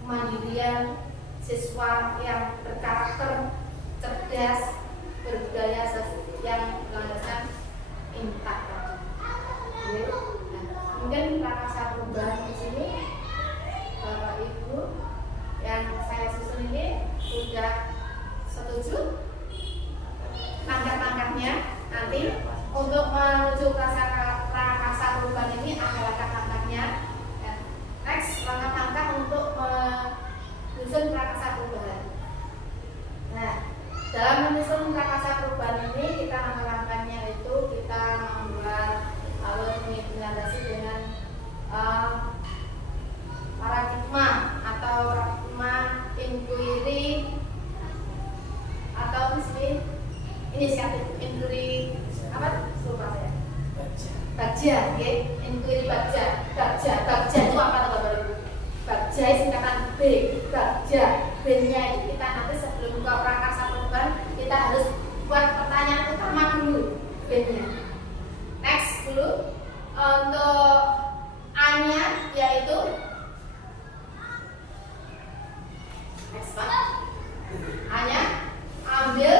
kemandirian siswa yang berkarakter cerdas, berbudaya yang berlandaskan intak tadi. Nah, mungkin prakarsa perubahan di sini Bapak Ibu yang saya susun ini sudah setuju langkah-langkahnya. Nanti untuk menuju prakarsa perubahan ini ada langkah-langkahnya. Next, langkah-langkah untuk menyusun prakarsa perubahan. Nah, dalam menyusun prakarsa perubahan ini kita langkah-langkahnya itu kita membuat alur dilandasi dengan paradigma atau paradigma inquiry atau inisiatif inquiry apa? Lupa saya. Bagja, oke? Inquiry bagja itu apa Bapak Ibu? Bagja singkatan B, bagja. B-nya itu kita nanti sebelum ke prakarsa perubahan kita harus buat pertanyaan utama dulu B-nya. Next dulu untuk A-nya yaitu next Pak. A-nya ambil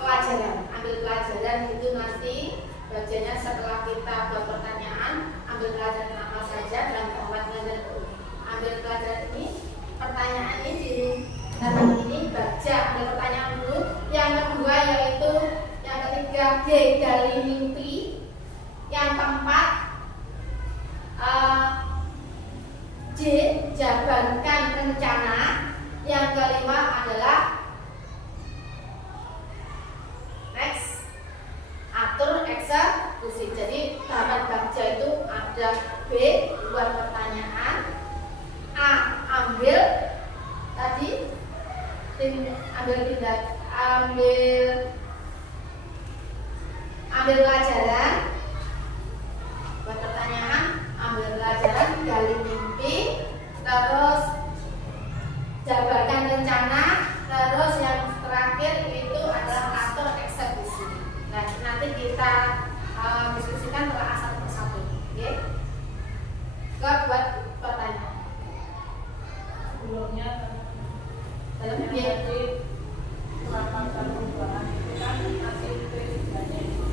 pelajaran itu nanti bacanya setelah kita buat pertanyaan, ambil pelajaran apa saja dan ambil pelajaran ini, pertanyaan ini ini baca, ambil pertanyaan dulu. Yang kedua yaitu yang ketiga G gali mimpi, yang keempat J jabarkan rencana, yang kelima adalah next atur eksekusi. Jadi tahapan baca itu ada B buat pertanyaan, A ambil tadi ambil pelajaran buat pertanyaan, ambil pelajaran, gali mimpi, terus jabarkan rencana, terus yang terakhir itu adalah atur eksekusi. Nah, nanti kita diskusikan telah satu persatu, oke? Buat pertanyaan. Sebelumnya Dalam jadi prakarsa perubahan itu kan hasil P3-nya itu.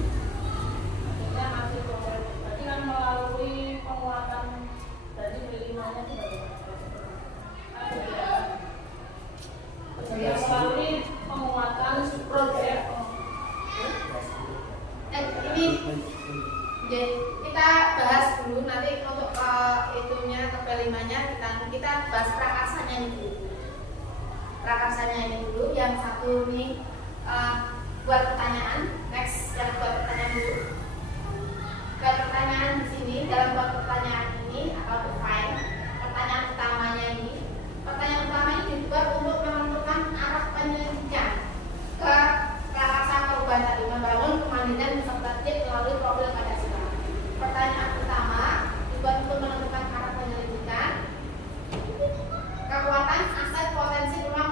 Maksudnya hasil proses. Berarti kan melalui penguatan dari P5-nya itu melalui penguatan proyek. Ini kita bahas dulu nanti untuk itunya ke P5-nya kita bahas prakarsanya ini dulu. Prakarsanya ini dulu, yang satu ini buat pertanyaan. Next, yang buat pertanyaan dulu. Buat pertanyaan di sini, dalam buat pertanyaan ini atau define pertanyaan utamanya ini. Pertanyaan utama ini dibuat untuk menentukan arah penyelidikan ke prakarsa perubahan tadi, membangun kemandirian peserta didik melalui profil Pancasila. Pertanyaan utama dibuat untuk menentukan arah penyelidikan, kekuatan, aset, potensi, peluang,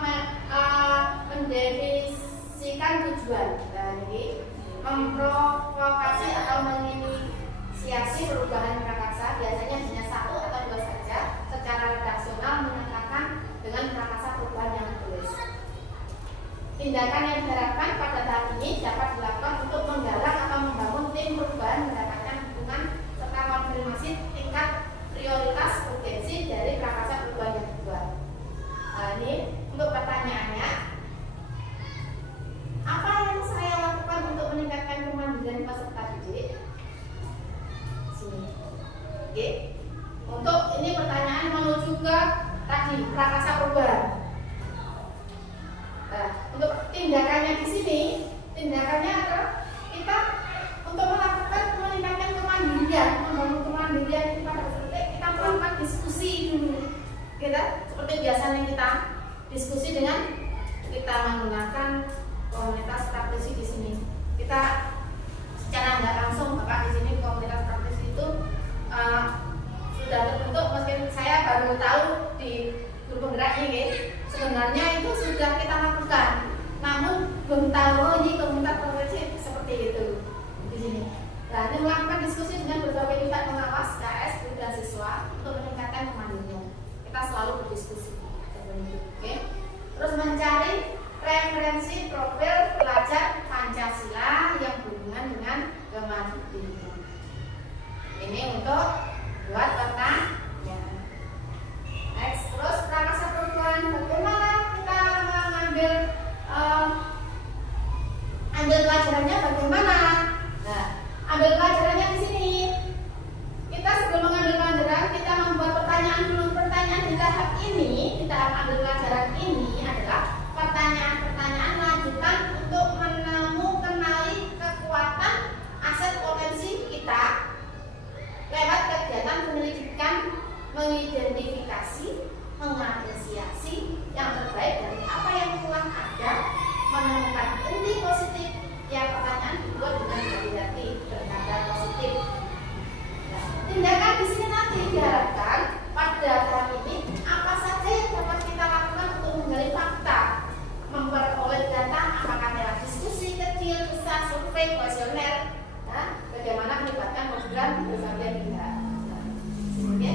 mendefinisikan tujuan. Nah, ini memprovokasi atau menginisiasi perubahan prakarsa, biasanya hanya satu atau dua saja, secara redaksional menyatakan dengan prakarsa perubahan yang tulis. Tindakan yang diharapkan pada tahap ini dapat dilakukan untuk menggalang atau membangun tim perubahan mendapatkan dukungan serta konfirmasi tingkat prioritas urgensi dari prakarsa perubahan yang dibuat. Nah, ini untuk pertanyaannya, apa yang saya lakukan untuk meningkatkan kemandirian peserta didik? Sini. Oke. Untuk ini pertanyaan menuju ke tadi prakarsa perubahan. Nah, untuk tindakannya di sini, tindakannya adalah kita untuk melakukan meningkatkan kemandirian, membangun kemandirian itu pada seperti kita melakukan diskusi dulu, kita seperti biasanya kita diskusi dengan kita menggunakan komunitas praktisi di sini. Kita secara nggak langsung, Bapak di sini komunitas praktisi itu sudah terbentuk. Meskipun saya baru tahu di grup penggerak ini, sebenarnya itu sudah kita lakukan. Namun belum tahu ini komunitas praktisi seperti itu di sini. Nah, ini melakukan diskusi dengan berbagai pihak pengawas, KS, guru dan siswa untuk meningkatkan kemandirian. Kita selalu berdiskusi. Oke. Terus mencari referensi profil pelajar Pancasila yang berhubungan dengan kemandirian. Ini untuk buat pertanyaan. Next, terus prakarsa perubahan. Bagaimana kita mengambil ambil pelajarannya? Bagaimana? Nah, ambil pelajarannya di sini. Kita sebelum mengambil pelajaran, kita membuat pertanyaan dulu. Pertanyaan di tahap ini, di tahap ambil pelajaran ini adalah pertanyaan-pertanyaan lanjutan untuk mengenali kekuatan aset potensi kita lewat kegiatan penyelidikan, mengidentifikasi, mengapresiasi yang terbaik dari apa yang telah ada, menemukan inti positif. Ya, pertanyaan dibuat dengan hati-hati bernada positif. Nah, tindakan di sini nanti diharapkan pada tahap ini apa saja yang dapat kita lakukan untuk menggali fakta, memperoleh data, apakah lewat diskusi kecil, besar, survei, kuesioner, bagaimana melibatkan program berbagai pihak. Oke.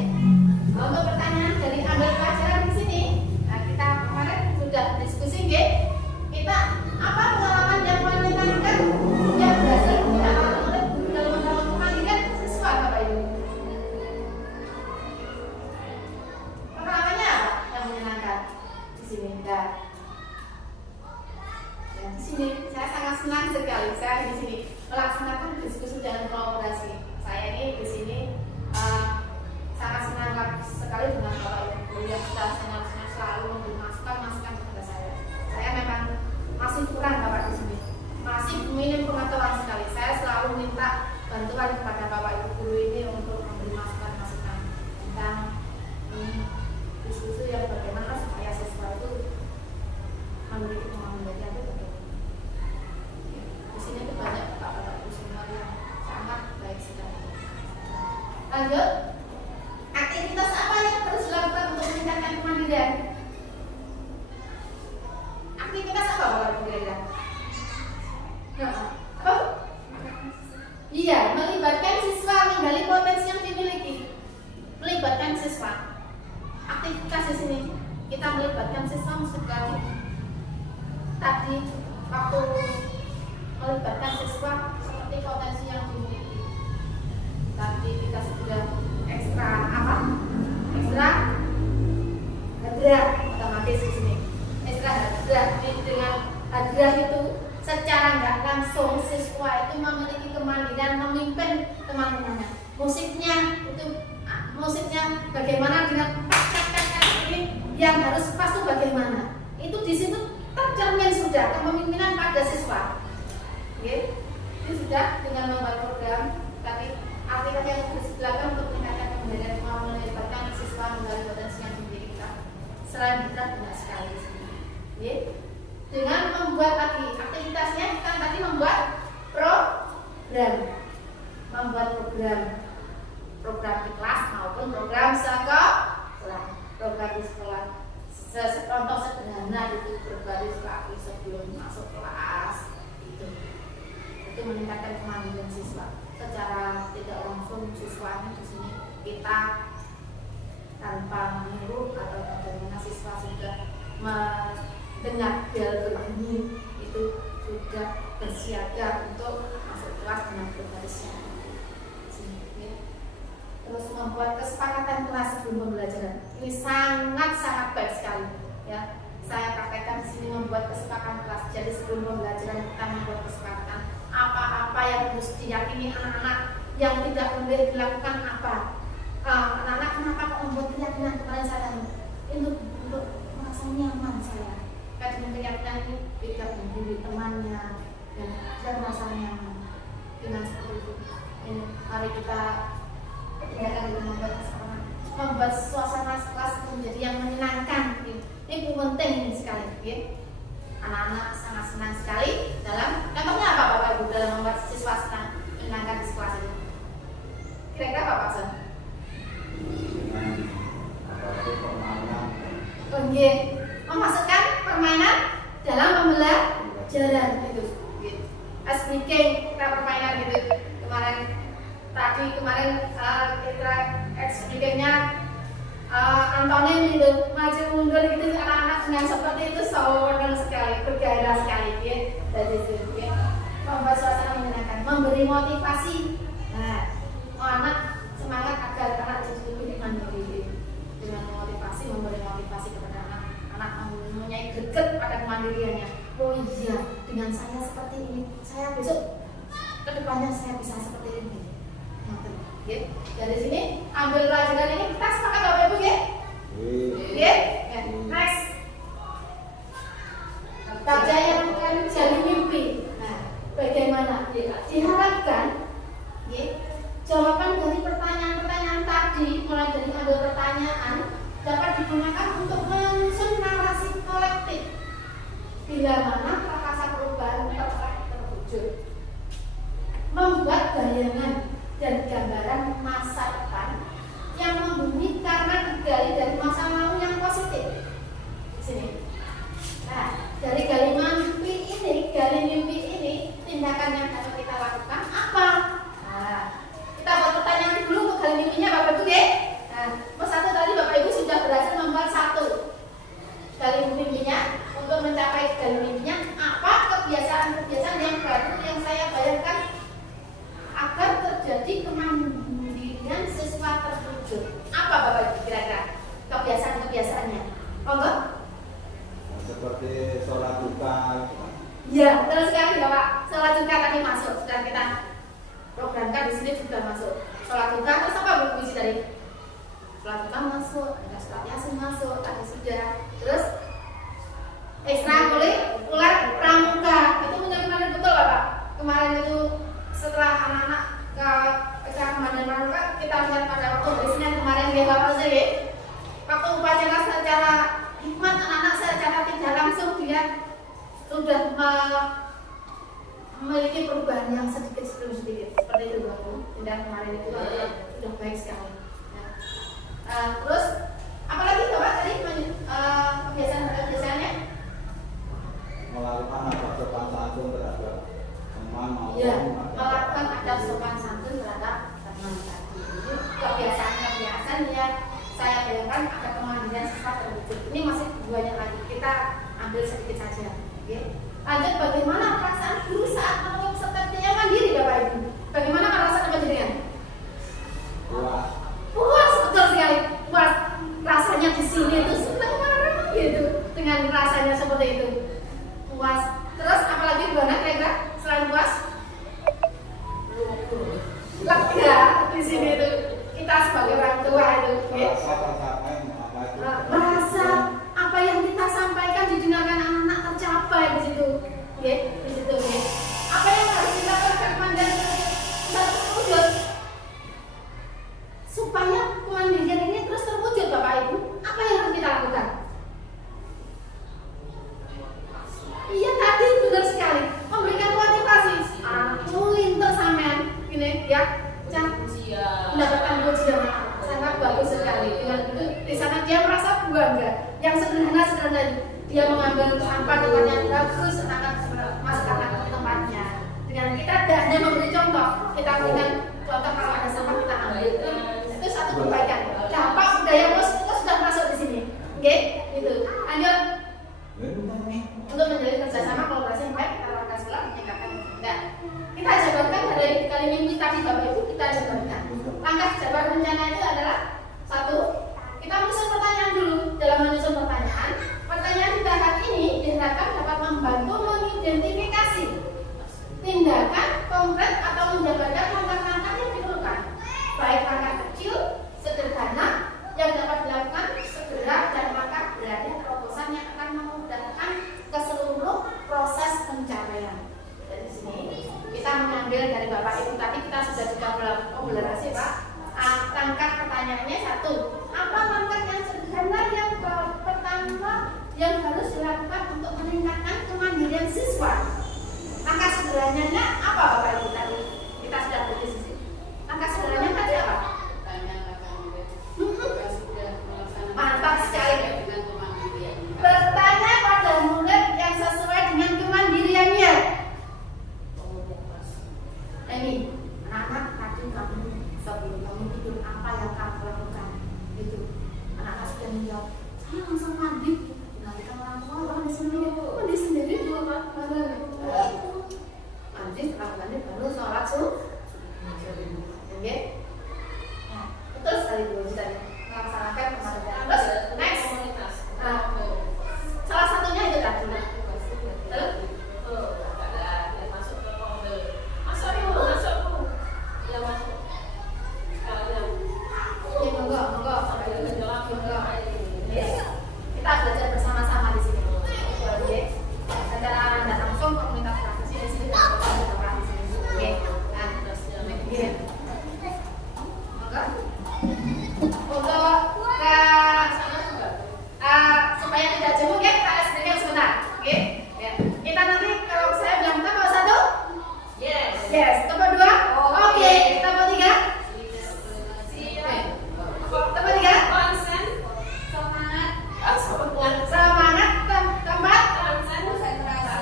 Untuk pertanyaan dari ambil pelajaran di sini, nah kita kemarin sudah diskusi, kita apa pengalaman yang menyenangkan yang berhasil dialami oleh guru dalam membangun kemandirian siswa, Bapak Ibu? Pengalamannya apa yang menyenangkan di sini? Nah, ya, di sini saya sangat senang sekali. Saya di sini melaksanakan diskusi dan kolaborasi. Saya ini di sini sangat senang sekali dengan Bapak Ibu yang sudah selalu memberi masukan kepada saya. Saya memang masih kurang Bapak di sini, masih minim pengetahuan sekali. Saya selalu minta bantuan kepada Bapak Ibu guru ini untuk memberi masukan tentang diskusi yang bagaimana supaya siswa itu memiliki kemampuan yang berbeda. Di sini itu banyak Bapak Ibu semua yang sangat baik sekali. Lanjut, aktivitas apa yang harus dilakukan untuk meningkatkan kemandirian? Aktivitas apa Bapak Ibu kira-kira? Apa? Iya, melibatkan siswa, menggali potensi yang dimiliki. Melibatkan siswa. Aktivitas di sini kita melibatkan siswa sekali. Tadi waktu melibatkan siswa seperti potensi yang dimiliki. Tapi kita sudah ekstra apa? Ekstra hadrah otomatis di sini. Ekstra hadrah dengan hadrah itu secara nggak langsung siswa itu memiliki kemandirian memimpin teman-temannya. Musiknya bagaimana dengan ini yang harus pas itu bagaimana? Itu di situ tercermin sudah kepemimpinan pada siswa. Oke, ini sudah dengan membuat program tadi aktivitas yang harus dilakukan untuk meningkatkan kemandirian melibatkan siswa menggali potensi yang dimiliki kita. Selain kita banyak sekali di sini. Oke, dengan membuat lagi aktivitasnya kita tadi membuat program di kelas maupun program sekolah. Program di sekolah contoh sederhana itu berbaris kaki sebelum masuk kelas itu meningkatkan kemandirian siswa. Secara tidak langsung siswanya di sini kita tanpa menyuruh atau bagaimana siswa sudah mendengar bel berbunyi itu sudah bersiaga untuk masuk kelas dengan berbarisnya. Terus membuat kesepakatan kelas sebelum pembelajaran. Ini sangat baik sekali, ya. Saya praktekkan di sini membuat kesepakatan kelas. Jadi sebelum pembelajaran kita membuat kesepakatan apa-apa yang harus diyakini anak-anak yang tidak boleh dilakukan apa. Anak-anak kenapa kok membuat keyakinan kemarin saya tanya. Itu teman saya. Kayak dengan keyakinan ini tidak menjadi temannya dan merasa nyaman dengan seperti itu. Ini mari kita tindakan dengan membuat suasana kelas menjadi yang menyenangkan. Ini penting sekali. Anak-anak sangat senang sekali dalam contohnya apa Bapak Ibu dalam membuat siswa senang menyenangkan di kelas ini. Kira-kira apa Pak Son? Dengan apa itu permainan. Memasukkan permainan dalam pembelajaran gitu. As speaking kita permainan gitu. Kemarin kita speakingnya Antonin gitu maju mundur gitu, anak-anak dengan seperti itu senang sekali, bergairah sekali ya. Dari situ ya. Membuat suasana menyenangkan, memberi motivasi. Nah, anak semangat agar anak jadi lebih mandiri dengan motivasi, memberi motivasi kepada anak mempunyai greget pada kemandiriannya. Oh iya, dengan saya seperti ini, saya besok kedepannya saya bisa seperti ini. Ya. Dari sini ambil pelajaran ini, kita sepakat Bapak Ibu ya? Ya. Next. Baca yang akan jalin mimpi. Nah, bagaimana? Diharapkan ya, jawaban dari pertanyaan-pertanyaan tadi, mulai dari ambil pertanyaan, dapat digunakan untuk menyusun narasi kolektif bila mana prakasa perubahan terwujud, membuat bayangan dan gambaran masa depan yang membumi karena digali dari masa lalu yang positif. Di sini. Nah, dari gali mimpi ini, tindakan yang dapat kita lakukan apa? Nah, kita buat pertanyaan dulu untuk gali mimpinya Bapak Ibu ya. Nah, satu tadi Bapak Ibu sudah berhasil membuat satu gali mimpinya. Untuk mencapai gali mimpinya, apa kebiasaan-kebiasaan yang baru yang saya bayangkan agar terjadi kemandirian siswa terwujud. Apa Bapak Ibu kira-kira kebiasaan-kebiasaannya? Monggo. Seperti sholat duka. Ya, betul sekali ya Pak. Sholat duka tadi masuk, sudah kita programkan di sini sudah masuk. Sholat duka terus apa Bu isi tadi? Sholat duka masuk, ada sholat yasin masuk, tadi sudah. Terus ekstrakurikuler pramuka itu benar-benar betul Bapak. Kemarin itu setelah anak-anak ke kemandan pramuka, kita lihat pada waktu biasanya kemarin dia Bapak sih. Waktu upacara secara hikmat anak-anak secara tidak langsung dia sudah memiliki perubahan yang sedikit seperti itu Bapak. Tindak kemarin itu sudah baik sekali. Terus apalagi Bapak tadi kebiasaan-kebiasaannya? Melakukan adab sopan santun terhadap teman maupun ya, melakukan adab sopan santun terhadap teman tadi. Jadi kebiasaan-kebiasaan yang saya bayangkan agar kemandirian siswa terwujud. Ini masih banyak lagi. Kita ambil sedikit saja. Okay. Lanjut, bagaimana perasaan guru saat menemukan peserta mandiri Bapak Ibu? Bagaimana perasaan kemandirian? puas. Puas, betul sekali. Puas. Rasanya di sini itu senang banget gitu dengan rasanya seperti itu. Puas. Terus apalagi gimana kira-kira selain puas? Lega di sini itu kita sebagai orang tua itu. Merasa apa yang kita sampaikan didengarkan anak-anak tercapai di situ. Di situ. Apa yang harus kita lakukan terwujud supaya kemandirian ini terus terwujud Bapak Ibu? Apa yang harus kita lakukan? Iya tadi benar sekali, memberikan motivasi. Aku pinter sampean gini ya, mendapatkan pujian sangat bagus sekali. Dengan itu di sana dia merasa bangga. Yang sederhana dia mengambil sampah tempat yang bagus, akan masukkan lagi ke tempatnya. Dengan kita tidak hanya memberi contoh, kita berikan contoh kalau ada sampah kita ambil. Itu satu kebaikan. Dampak budaya positif sudah masuk di sini. Oke, gitu. Lanjut. Untuk menjalin kerjasama kolaborasi yang baik antara warga sekolah meningkatkan. Nah, kita jabarkan dari kali mimpi tadi Bapak Ibu, kita jabarkan. Langkah jabar rencana itu adalah satu, kita menyusun pertanyaan dulu. Dalam menyusun pertanyaan di tahap ini diharapkan dapat membantu mengidentifikasi tindakan konkret atau menjabarkan langkah-langkah yang diperlukan, baik langkah kecil, sederhana satu, apa langkah yang sederhana yang pertama yang harus dilakukan untuk meningkatkan kemandirian siswa? Langkah sederhananya apa Bapak Ibu tadi? Kita sudah berdiskusi. Langkah sederhananya tadi apa? Mantap sekali. Bertanya pada murid yang sesuai dengan kemandiriannya. Ini, anak-anak tadi kamu sebelum kamu tidur apa yang kamu lakukan? Gitu. Anak-anak sudah menjawab, saya langsung mandi. Nanti kan orang tua mandi sendiri dua mandi setelah mandi baru sholat Oke? Nah, betul sekali Bu ceritanya. Melaksanakan kemandirian. Terus next. Nah, salah satunya itu tadi. Masuk ke kode. Masuk Bu. Ya masuk. Sekalian. Oke, monggo. Menjawab. Kita belajar bersama-sama di sini. Oke. Secara tidak langsung komunitas praktisi di sini dan komunitas praktisi di sini. Oke. Nah, oke. Monggo. Untuk supaya tidak jemu, ya, kita explain sebentar. Oke. Ya. Kita nanti kalau saya bilang kita mau satu? Yes. Tempat dua? Oke. Tempat tiga? Tempat tiga? Semangat. Tempat?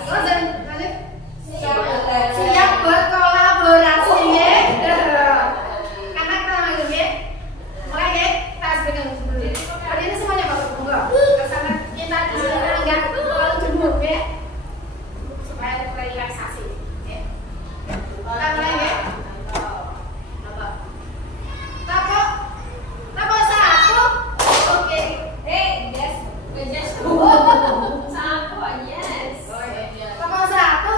Konsentrasi. Siap berkolaborasi, ya. Karena kita lagi, ya. Mulai, ya. Kita explain dulu. Ini semuanya Bapak Ibu. Karena kita di sini enggak terlalu jenuh, ya. Supaya relaksasi, ya. Kita mulai, ya. Tapo satu. Oke. Tapo satu.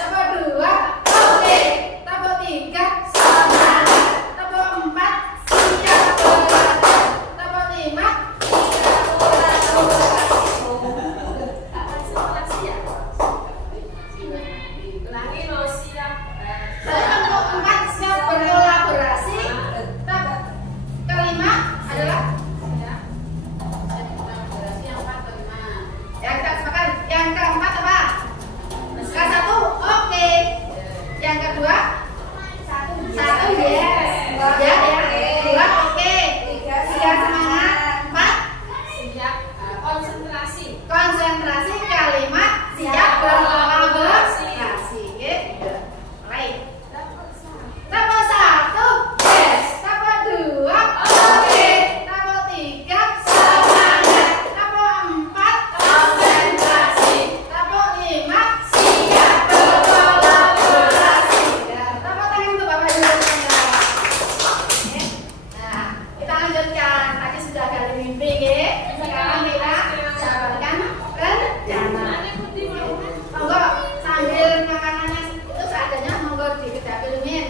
Tapo dua. Oke. Tapo tiga. Semangat. Tapo empat. Siap belajar. Tapo lima. Tapo empat siap berkolaborasi. Kelima adalah yang kita sepakat. Yang keempat apa? Satu. Oke. Yang kedua? Satu. Yes. Ya. Dua. Oke. Tiga semangat. Empat. Konsentrasi. Kelima siap berkolaborasi. Oke. Mulai. Tapo satu. Yes. Tapo dua. Oke. Tapo tiga. Semangat. Tapo empat. Konsentrasi. Tapo lima. Siap berkolaborasi. Tapo tangan untuk Bapak Ibu. Oke. Nah, kita lanjutkan. Tadi sudah ada mimpi, ya. Sekarang kita jabarkan rencana. Monggo sambil makanannya itu seadanya monggo dikedapilumin.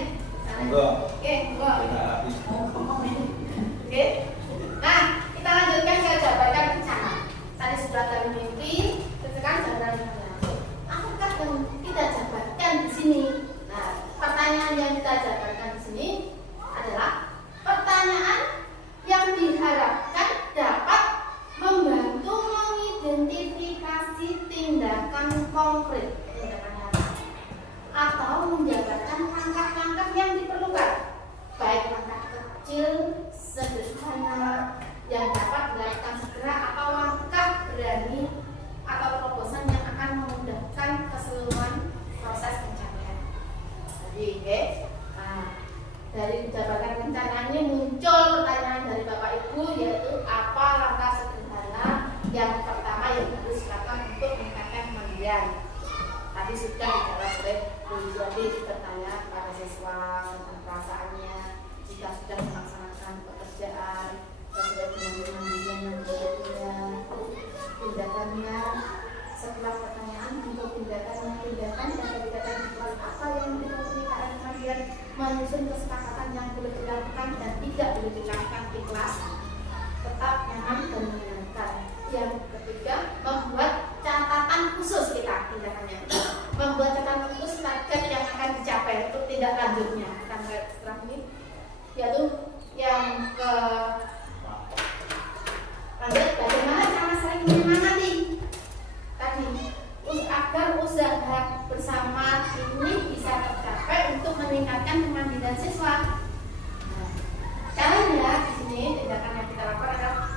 Monggo. Oke, monggo. Tidak habis. Oke. Nah, kita lanjutkan ke jabarkan rencana. Tadi sudah ada mimpi, sekarang jabarkan rencana. Apakah yang kita jabarkan di sini? Nah, pertanyaan yang kita jabarkan di sini adalah pertanyaan yang diharapkan dapat membantu mengidentifikasi tindakan konkret atau menjabarkan langkah-langkah yang diperlukan, baik langkah kecil, sederhana yang dapat dilakukan segera atau langkah berani atau terobosan yang akan memudahkan keseluruhan proses pencapaian. Jadi, nah,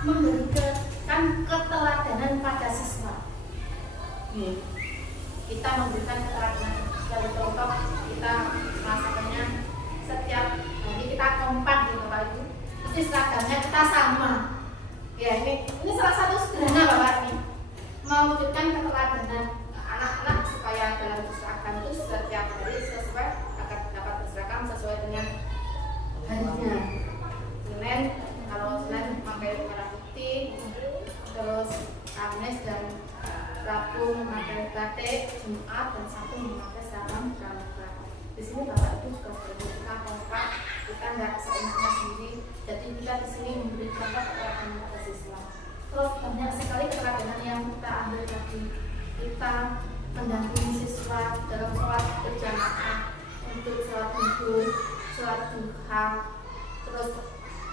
memberikan keteladanan pada siswa. Kita memberikan keteladanan dari contoh kita merasakannya setiap hari kita kompak di Bapak Ibu, mesti seragamnya kita sama. Ya ini salah satu sederhana Bapak ini mewujudkan keteladanan anak-anak supaya dalam berseragam itu setiap hari sesuai agar dapat berseragam sesuai dengan harinya. Senin kalau Senin memakai merah putih, terus Kamis dan Rabu memakai batik, Jumat dan Sabtu memakai seragam pramuka. Di sini Bapak Ibu juga seperti kita kompak, kita nggak seenaknya sendiri. Jadi kita di sini memberi contoh keteladanan pada siswa. Terus banyak sekali keteladanan yang kita ambil tadi. Kita mendampingi siswa dalam sholat berjamaah, untuk sholat subuh, sholat duha, terus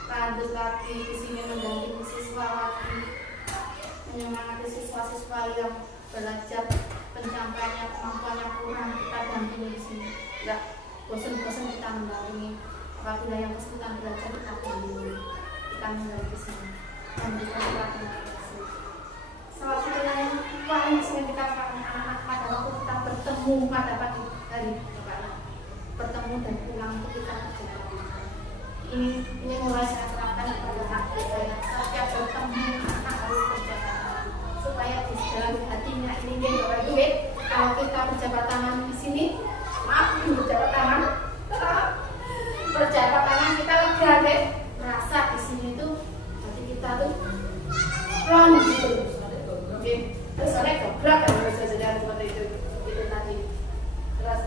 lanjut lagi di sini mendampingi siswa lagi, menyemangati siswa-siswa yang belajar pencapaiannya kemampuannya kurang, kita dampingi di sini. Enggak bosan-bosan kita mendampingi. Apabila yang kesulitan belajar kita dampingi, kita mendampingi di sini. Dan kita salah satu yang paling sering kita lakukan anak-anak pada waktu kita bertemu pada pagi hari, bertemu dan pulang itu kita kerjakan. Ini mulai saya terapkan kepada anak saya. Setiap bertemu anak harus berjabat supaya di dalam hatinya ini dia bawa duit. Kalau kita berjabat tangan di sini, maaf berjabat tangan, kita lega deh, merasa di sini tuh hati kita tuh plong gitu. Oke, terus soalnya gobrak kan bisa jadi seperti itu tadi. Terus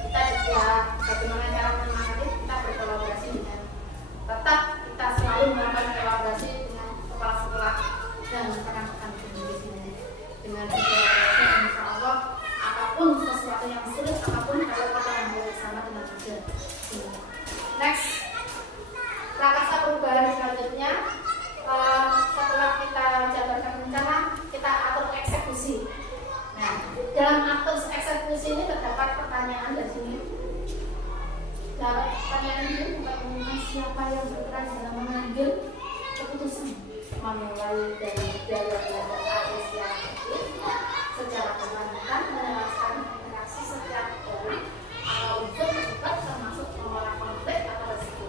kita juga bagaimana cara menyemangati, kita berkolaborasi dengan tetap kita selalu melakukan kolaborasi dengan kepala sekolah dan rekan-rekan di sini dengan kolaborasi. Insya Allah apapun sesuatu yang sulit, apapun kalau kita ambil bersama dengan kerja. Next, langkah perubahan selanjutnya. Setelah kita jabarkan rencana, kita atur eksekusi. Nah, dalam atur eksekusi ini terdapat pertanyaan dari sini. Dalam pertanyaan ini mengenai siapa yang berperan dalam mengambil keputusan, memulai dari dialog apresiasi secara berlanjutan, menjelaskan interaksi setiap orang atau unsur terlibat termasuk mengolah konflik atau resiko,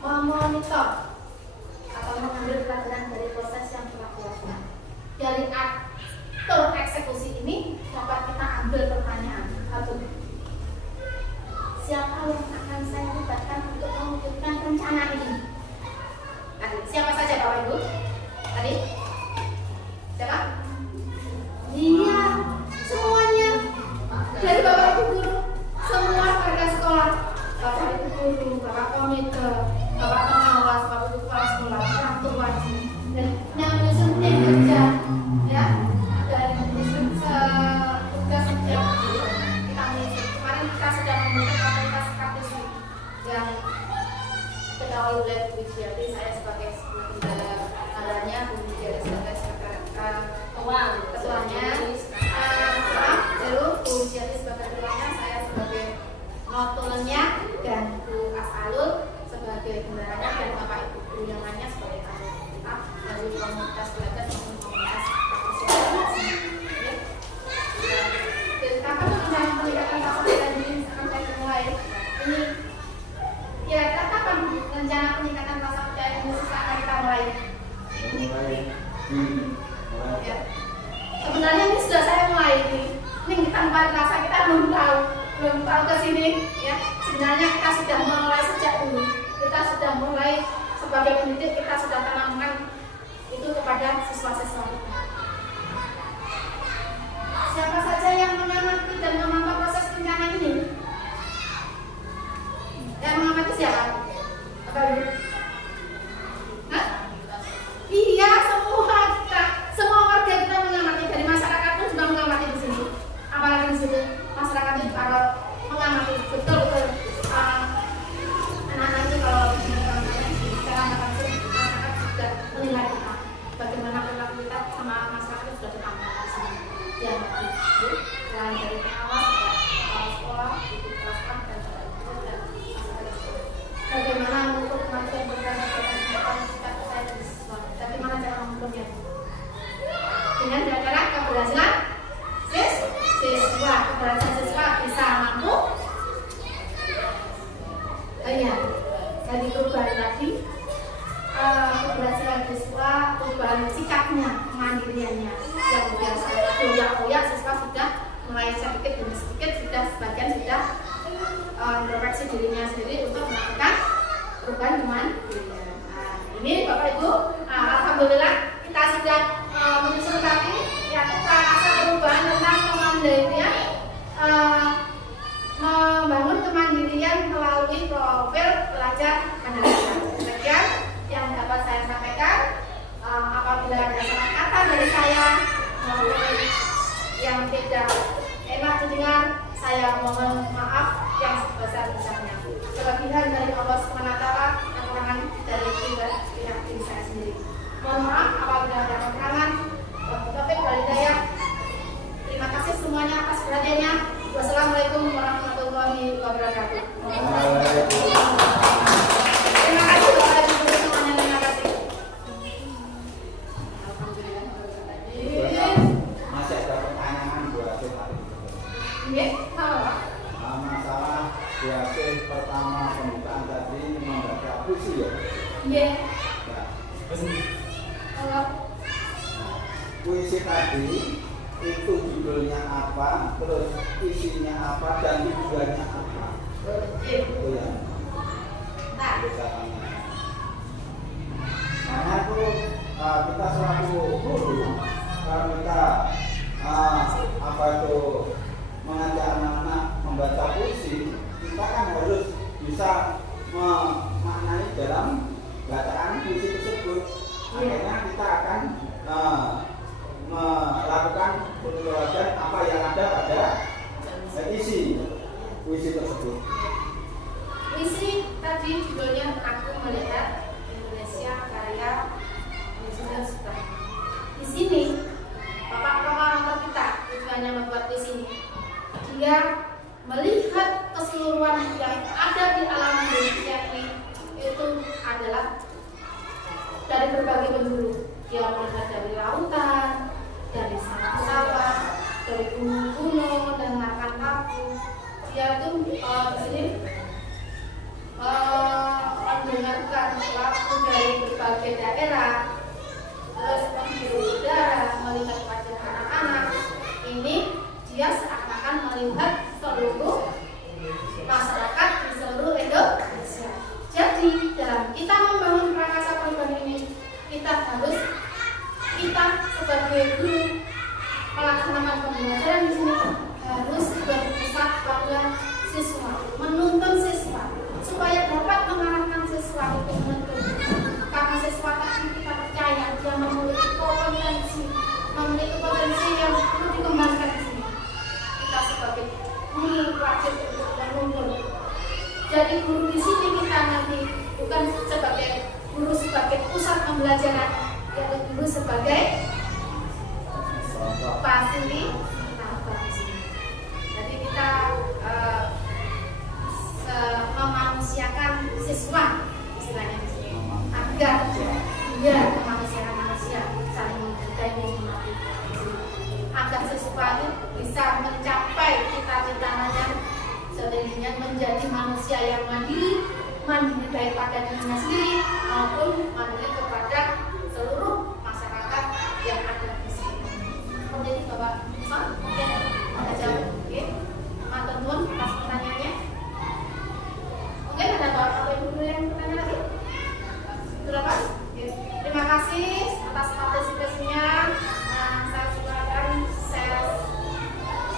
memonitor atau mengambil pelajaran dari proses yang telah dilakukan. Dari atur eksekusi ini dapat kita ambil pertanyaan. Satu, siapa yang akan saya libatkan untuk mewujudkan rencana ini? Nah, siapa saja Bapak Ibu? Tadi? Siapa? Iya, semuanya. Dari Bapak Ibu guru, semua warga sekolah, Bapak Ibu guru, Bapak komite, Bapak pengawas, Bapak Ibu kepala sekolah, orang tua, dan yang menyusun tim kerja, ya, dan menyusun tugas setiap kita menyusun. Kemarin kita sudah membentuk komunitas KPSI yang diketahui oleh Bu Wijiati, saya sebagai ketuanya, Bu Wijiati sebagai ketuanya, Bu Wijiati sebagai ketuanya, saya sebagai notulnya, dan Bu Asalul sebagai benderanya, dan Bapak Ibu guru yang lainnya sebagai tamu kita dari komunitas belajar maupun komunitas partisipasi. Kapan rencana peningkatan kapasitas ini akan saya mulai? Ini kira-kira kapan rencana peningkatan rasa percaya ini akan kita mulai? Ya. Sebenarnya ini sudah saya mulai ini tanpa rasa kita belum tahu ke sini, ya. Sebenarnya kita sudah mulai sejak dulu. Kita sudah mulai sebagai pendidik, kita sudah tanamkan itu kepada siswa-siswa kita. Siapa saja yang mengamati dan memantau proses rencana ini? Yang mengamati siapa? Apa dulu? Hah? Iya, semua kita, semua warga kita mengamati, dari masyarakat pun juga mengamati di sini. Apalagi di sini masyarakat itu kalau mengamati betul-betul anak-anak itu kalau bicara langsung masyarakat siswa perubahan sikapnya, kemandiriannya yang biasa goyak-goyak siswa sudah mulai sedikit demi sedikit sudah sebagian sudah introspeksi dirinya sendiri untuk melakukan perubahan kemandirian. Ini Bapak Ibu, alhamdulillah kita sudah menyusun tadi yaitu prakasa perubahan tentang kemandirian, membangun kemandirian melalui profil pelajar pendidikan. Sekian yang dapat saya sampaikan. Apabila ada salah kata dari saya maupun yang tidak enak didengar, saya mohon maaf yang sebesar-besarnya. Kelebihan dari Allah SWT, kekurangan dari pihak diri saya sendiri. Mohon maaf apabila ada kekurangan. Topik walhidayah. Terima kasih semuanya atas perhatiannya. Wassalamualaikum warahmatullahi wabarakatuh. Terima kasih Bapak Ibu semuanya. Terima kasih. Masih ada pertanyaan buat kita. Masalah hasil pertama pembukaan tadi membaca puisi ya? Iya. Puisi tadi itu judulnya apa, terus isinya apa, dan tujuannya apa? Itu ya. Karena itu kita selaku guru, kalau kita mengajak anak-anak membaca puisi, kita kan harus bisa memaknai dalam bacaan puisi tersebut. Akhirnya kita akan melakukan penelitian apa yang ada pada isi puisi tersebut. Puisi tadi judulnya Aku Melihat Indonesia karya Yusuf Subhan. Di sini Bapak promotor kita tujuannya membuat puisi ini. Dia melihat keseluruhan yang ada di alam Indonesia ini itu adalah dari berbagai penjuru. Dia melihat dari lautan, dari sawah-sawah, dari gunung-gunung dan makan kapu. Dia itu di sini mendengarkan lagu dari berbagai daerah, terus menghirup udara, melihat wajah anak-anak. Ini dia seakan-akan melihat seluruh masyarakat di seluruh Indonesia. Jadi dalam kita membangun prakasa perubahan ini, kita sebagai guru melaksanakan pembelajaran di sini harus berpusat pada siswa, menuntun siswa supaya dapat mengarahkan siswa itu menuntun. Karena siswa tadi kita percaya dia memiliki potensi yang perlu dikembangkan di sini. Kita sebagai guru wajib untuk menuntun. Jadi guru di sini kita nanti bukan sebagai guru sebagai pusat pembelajaran, yaitu guru sebagai fasilitator di sini. Jadi kita memanusiakan siswa istilahnya di sini agar dia memanusiakan manusia, saling menghargai, menghormati, agar siswa itu bisa mencapai cita-citanya setingginya menjadi manusia yang mandiri baik pada dirinya sendiri maupun mandiri kepada seluruh masyarakat yang ada di sini. Seperti itu Bapak Musa, mungkin ada jawab, oke? Matur nuwun atas pertanyaannya. Mungkin ada Bapak Ibu guru yang bertanya lagi? Sudah Pak? Terima kasih atas partisipasinya. Saya silakan, saya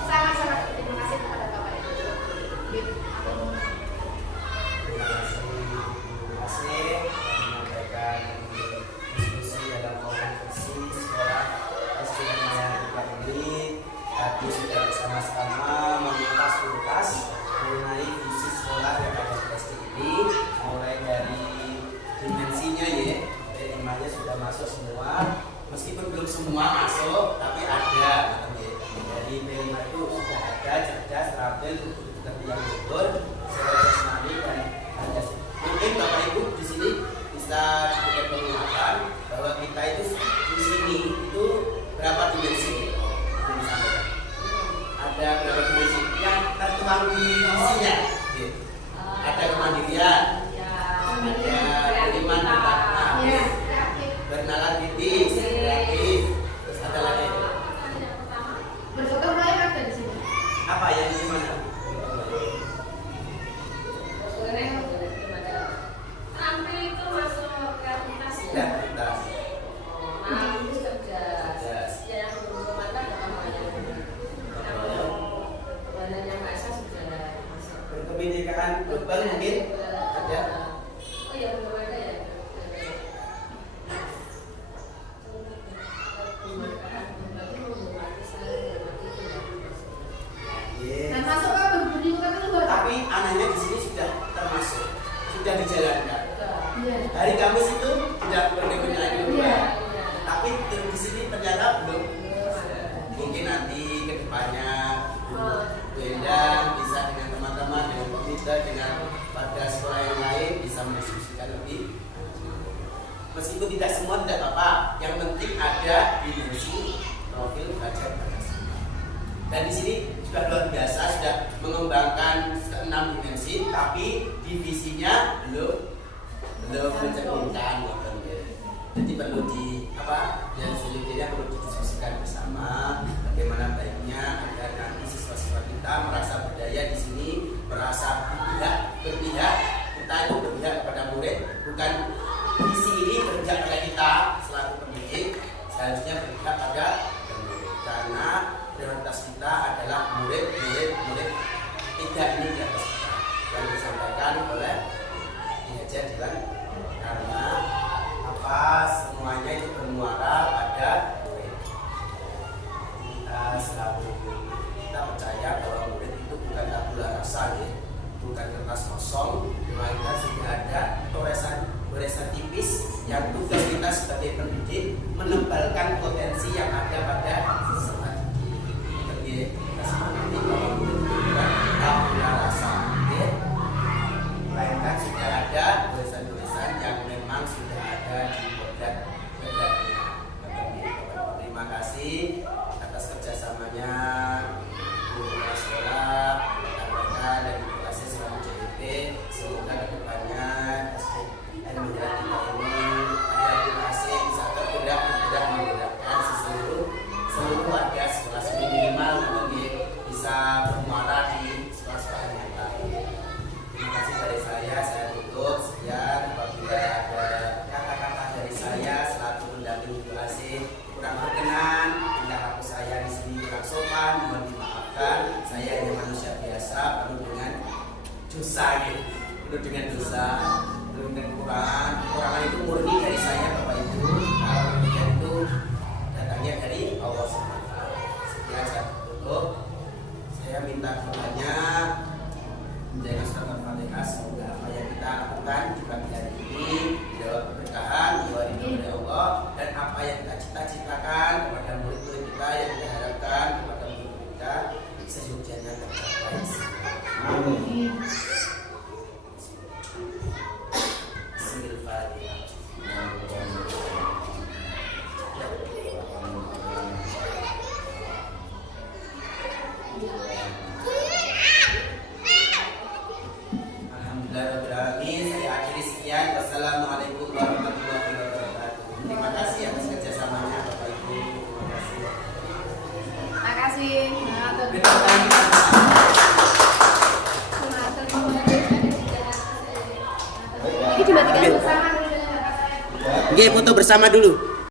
sangat-sangat terima kasih kepada Bapak Ibu. Terima kasih menyampaikan diskusi dalam kompetisi sekolah SD Negeri ini. Tadi sudah bersama-sama mengupas tuntas mengenai visi sekolah yang ada di SD ini, mulai dari dimensinya ya, temanya sudah masuk semua, meskipun belum semua masuk, tapi ada. Jadi tema itu sudah ada, cerdas, terampil, tetapi yang luhur, secara jasmani dan ada. Mungkin Bapak Ibu di sini bisa sedikit mengingatkan bahwa kita itu di sini itu berapa dimensi? Ada berapa dimensi yang tertuang di visinya? Ada kemandirian, ada beriman, bernasib Baru mungkin ada. Oh iya belum ada ya. Dan masuk ke berbudi bukan itu Bapak? Tapi anehnya di sini sudah termasuk, sudah dijalankan. Iya. Hari Kamis itu sudah berikutnya lagi. Iya. Tapi di sini ternyata belum. Mungkin nanti ke depannya Bu Endang bisa dengan teman-teman, dengan komite, dengan pada sekolah yang lain bisa mendiskusikan lebih. Meskipun tidak semua tidak apa-apa, yang penting ada dimensi profil belajar Pancasila. Dan di sini juga luar biasa sudah mengembangkan 6 dimensi, tapi divisinya belum mencerminkan. Jadi perlu yang selanjutnya perlu didiskusikan bersama bagaimana baiknya agar nanti siswa-siswa kita merasa berdaya di sini, merasa berpihak, kita itu berpihak kepada murid, bukan visi ini berpihak pada kita selaku pendidik, seharusnya berpihak pada murid, karena prioritas kita adalah murid. Tiga ini di atas kita yang disampaikan oleh Haji Dilan, karena semuanya itu bermuara pada murid. Kita percaya bahwa murid itu bukan tabula rasa, bukan kertas kosong, melainkan sudah ada goresan tipis yang tugas kita sebagai pendidik menebalkan potensi yang ada pada siswa didik. Kita sepakati bahwa murid itu bukan tabula rasa, melainkan sudah ada goresan-goresan yang memang sudah ada di kodratnya. Terima kasih atas kerjasamanya Bu Kepala Sekolah, rekan-rekan dan Ibu Asis selaku JDP. Semoga kedepannya SDN menjadi ini agar Bu Asis bisa bergerak menggerakkan seluruh warga sekolah minimal bisa bermuara di sekolah-sekolah yang lain. Terima kasih dari saya tutup. Sekian, apabila ada kata-kata dari saya selaku pendamping Bu Asis kurang berkenan, tingkah laku saya di sini kurang sopan, mohon dimaafkan. Saya hanya manusia biasa, penuh dengan dosa, penuh dengan kekurangan itu murni dari saya Bapak Ibu. Kalau demikian itu datangnya dari Allah SWT. Sekian, saya tutup. Saya minta doanya menjaga surat Al-Fatihah, semoga apa yang kita lakukan di pagi hari ini mendapat keberkahan, diwariskan oleh Allah, dan apa yang kita cita-citakan kepada murid-murid kita, yang kita harapkan kepada murid kita sesungguhnya tercapai. Amin. Wassalamualaikum warahmatullahi wabarakatuh. Terima kasih atas kerjasamanya Bapak Ibu. Terima kasih. Oke, foto bersama dulu.